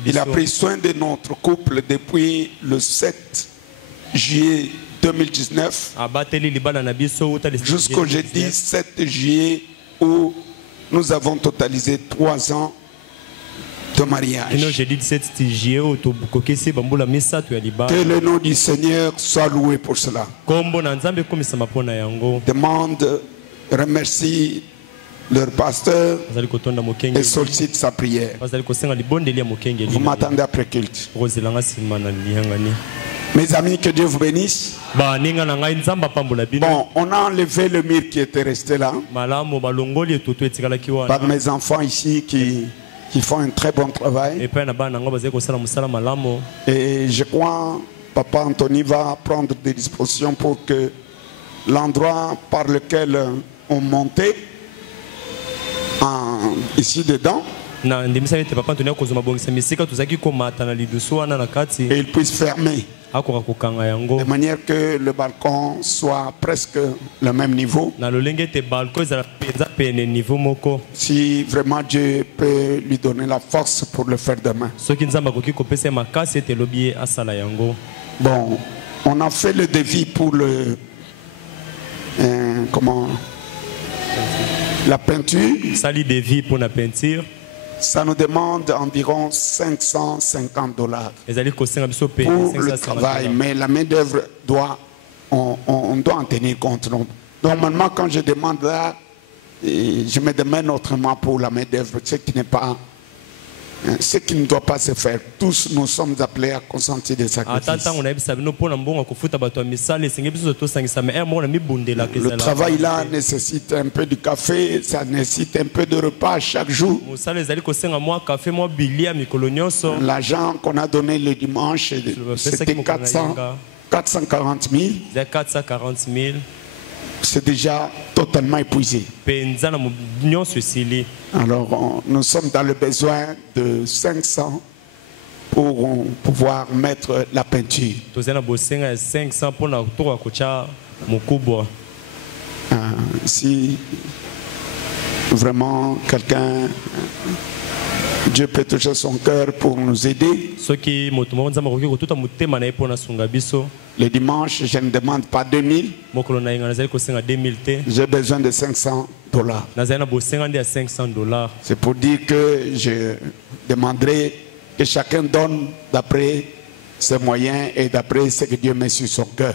Il a pris soin de notre couple depuis le 7 juillet 2019 jusqu'au jeudi 7 juillet où nous avons totalisé 3 ans de mariage. Que le nom du Seigneur soit loué pour cela. Demande, remercie leur pasteur et sollicite sa prière. Vous m'attendez après culte. Mes amis, que Dieu vous bénisse. Bon, on a enlevé le mur qui était resté là. Par mes enfants ici qui font un très bon travail. Et je crois Papa Anthony va prendre des dispositions pour que l'endroit par lequel on montait ici dedans, et il puisse fermer de manière que le balcon soit presque le même niveau. Si vraiment Dieu peut lui donner la force pour le faire demain. Bon, on a fait le devis pour le la peinture. Ça nous demande environ $550 pour le travail, mais la main d'œuvre on doit en tenir compte. Normalement, quand je demande là, je me demande autrement pour la main d'œuvre, ce qui ne doit pas se faire. Tous nous sommes appelés à consentir des sacrifices. Le travail là nécessite un peu de café, ça nécessite un peu de repas chaque jour. L'argent qu'on a donné le dimanche, c'était 440 000. C'est déjà totalement épuisé. Alors, nous sommes dans le besoin de 500 pour pouvoir mettre la peinture. Si vraiment quelqu'un, Dieu peut toucher son cœur pour nous aider. Le dimanche, je ne demande pas 2000. J'ai besoin de $500. C'est pour dire que je demanderai que chacun donne d'après ses moyens et d'après ce que Dieu met sur son cœur.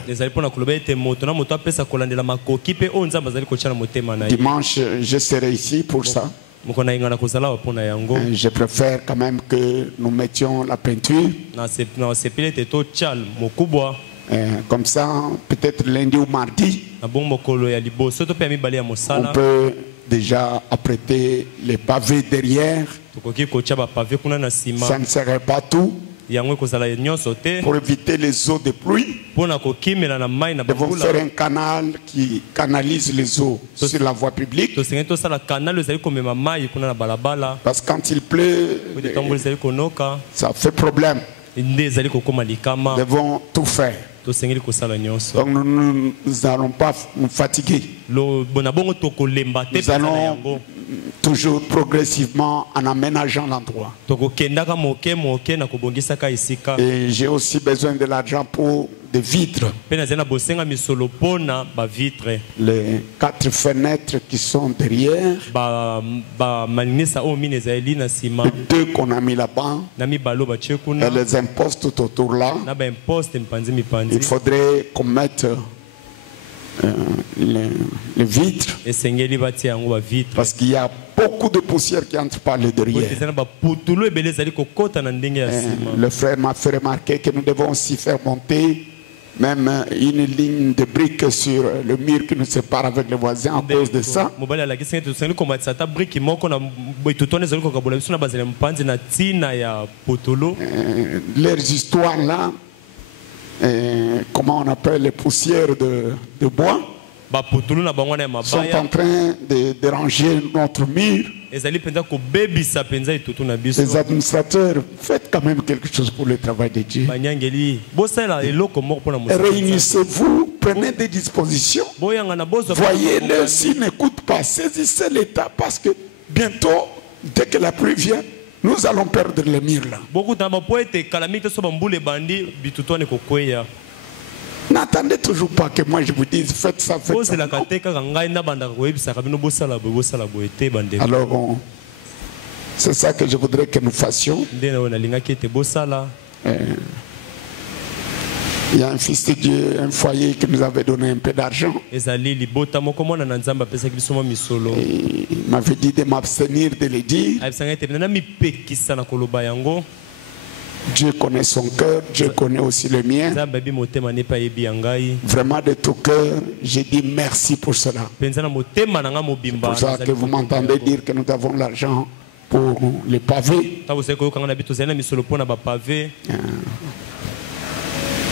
Dimanche, je serai ici pour ça. Je préfère quand même que nous mettions la peinture. Comme ça, peut-être lundi ou mardi, on peut déjà apprêter les pavés derrière. Ça ne serait pas tout. Pour éviter les eaux de pluie, nous devons faire un canal qui canalise les eaux sur la voie publique. Parce que quand il pleut, ça fait problème. Nous devons tout faire. Donc nous n'allons pas nous fatiguer. Nous allons toujours progressivement en aménageant l'endroit. Et j'ai aussi besoin de l'argent pour de vitres. Les 4 fenêtres qui sont derrière. Les 2 qu'on a mis là-bas. Et les impostes tout autour là. Il faudrait qu'on mette les vitres. Parce qu'il y a beaucoup de poussière qui entre par le derrière. Le frère m'a fait remarquer que nous devons aussi faire monter même une ligne de briques sur le mur qui nous sépare avec les voisins à cause de ça. Leurs histoires là, comment on appelle les poussières de bois, sont en train de déranger notre mur. Les administrateurs, faites quand même quelque chose pour le travail de Dieu. Réunissez-vous, prenez des dispositions. Voyez-le, s'ils n'écoutent pas, saisissez l'État parce que bientôt, dès que la pluie vient, nous allons perdre le mur là. N'attendez toujours pas que moi je vous dise faites ça, faites ça. Alors, c'est ça que je voudrais que nous fassions. Il y a un fils de Dieu, un foyer qui nous avait donné un peu d'argent. Il m'avait dit de m'abstenir de le dire. Dieu connaît son cœur, Dieu connaît aussi le mien. Vraiment de tout cœur, j'ai dit merci pour cela. C'est pour ça que vous m'entendez dire que nous avons l'argent pour les pavés.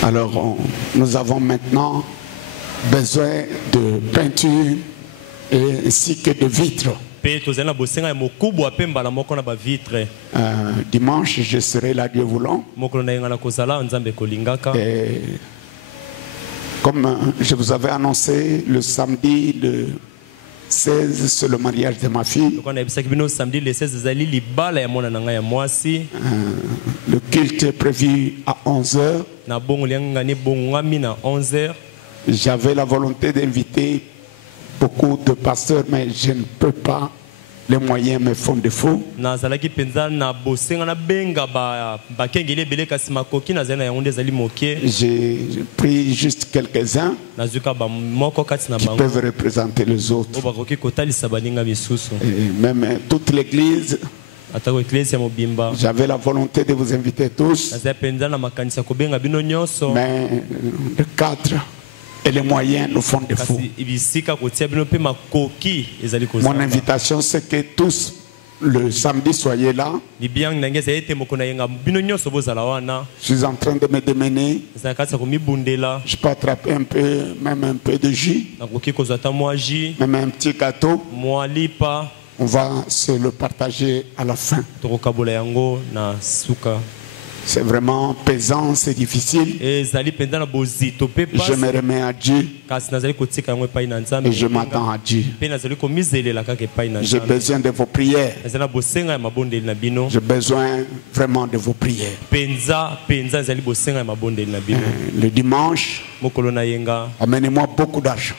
Alors, nous avons maintenant besoin de peinture ainsi que de vitres. Dimanche, je serai là, Dieu voulant. Et comme je vous avais annoncé, le samedi, le 16, c'est le mariage de ma fille. Le culte est prévu à 11h. J'avais la volonté d'inviter beaucoup de pasteurs, mais je ne peux pas. Les moyens me font défaut. J'ai pris juste quelques-uns qui peuvent représenter les autres. Et même toute l'église, j'avais la volonté de vous inviter tous, mais le cadre et les moyens nous font défaut. Mon invitation, c'est que tous le samedi soyez là. Je suis en train de me démener. Je peux attraper un peu, même un peu de jus, même un petit gâteau. On va se le partager à la fin. C'est vraiment pesant, c'est difficile. Je me remets à Dieu et je m'attends à Dieu. J'ai besoin de vos prières. J'ai besoin vraiment de vos prières. Le dimanche, amenez-moi beaucoup d'argent.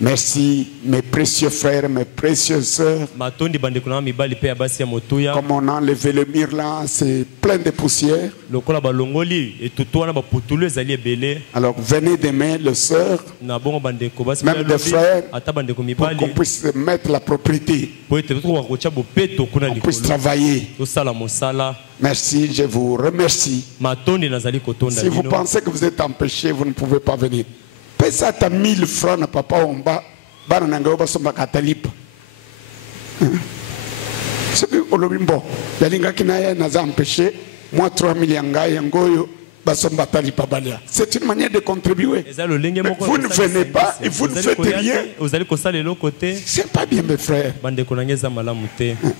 Merci mes précieux frères, mes précieuses sœurs. Comme on a enlevé le mur là, c'est plein de poussière. Alors venez demain, les sœurs, même des frères, pour qu'on puisse mettre la propriété, qu'on puisse travailler. Merci, je vous remercie. Si vous pensez que vous êtes empêché, vous ne pouvez pas venir. Pesa ta 1000 francs na papa omba bana nanga basomba katalipa. Ce que olobimbo yalinga kinaya naza empêché moi 3000 yanga ngoyo basomba talipa balia. C'est une manière de contribuer. Mais vous ne venez pas et vous ne faites rien. C'est pas bien mes frères.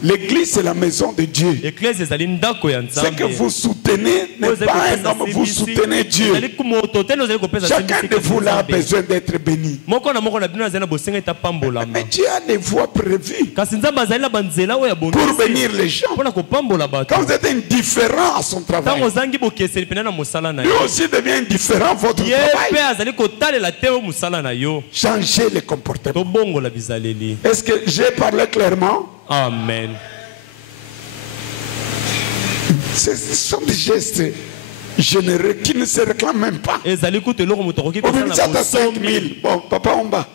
L'église c'est la maison de Dieu. C'est que vous soutenez n'est pas un homme, vous soutenez Dieu. Chacun de vous là a besoin d'être béni. Mais Dieu a des voies prévues pour bénir les gens. Quand vous êtes indifférent à son travail, Lui aussi devient indifférent à votre travail. Changez les comportements. Est-ce que j'ai parlé clairement? Amen. Ce sont des gestes généreux qui ne se réclament même pas. Au milieu de 5 000. Bon, papa, on va.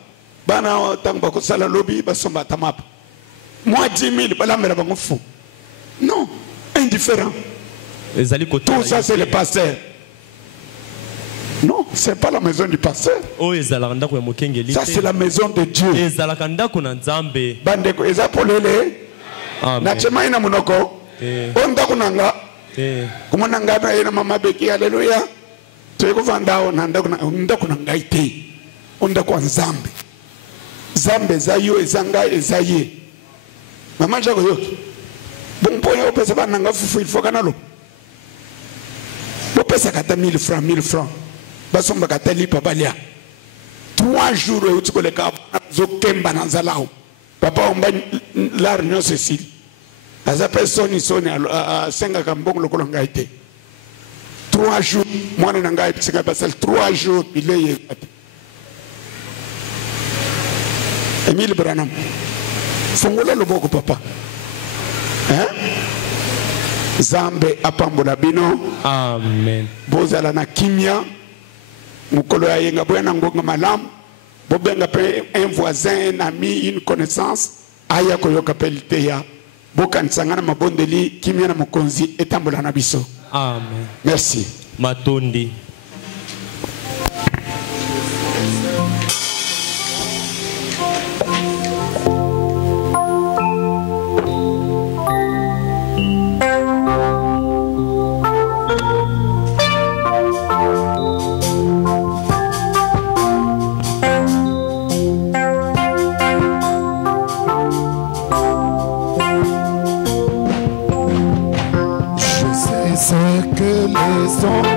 Moi, 10 000. Non, indifférent. Tout ça, c'est le pasteur. Non, ce n'est pas la maison du pasteur. Ça, c'est la maison de Dieu. Bandeko, eza polele. Na chema ina munoko. Onda kunanga. Kumananga na ina mama beki, haleluya. Tueko vandao na onda kunanga ite. Onda kwa nzambe. Zambe zayo ezanga ezaye. Mama jako yoki. Bonpoyo pesa bananga fufu il faut kanalo. Bo pesa kata 1000 francs, 1000 francs. Basomba kata lipa balia. 3 jours où tu connais ka zo kemba na nzalao. Papa omba la réunion Cécile. Aza personne soni a senga kambongo lokolo ngaite. 3 jours mwana na ngai pisa basal 3 jours bileye. Emile Branham. Fongola loboko papa. Hein? Zambe apambola bino. Amen. Bozala na kimia. Mukolo ya yenga boya na ngonga malamu. Bobenga pe un voisin, un ami, une connaissance. Aya koyoka pelite ya. Bokanisanga na mabondeli kimia na mokonzi etambola na biso. Amen. Merci. Matondi. Que les hommes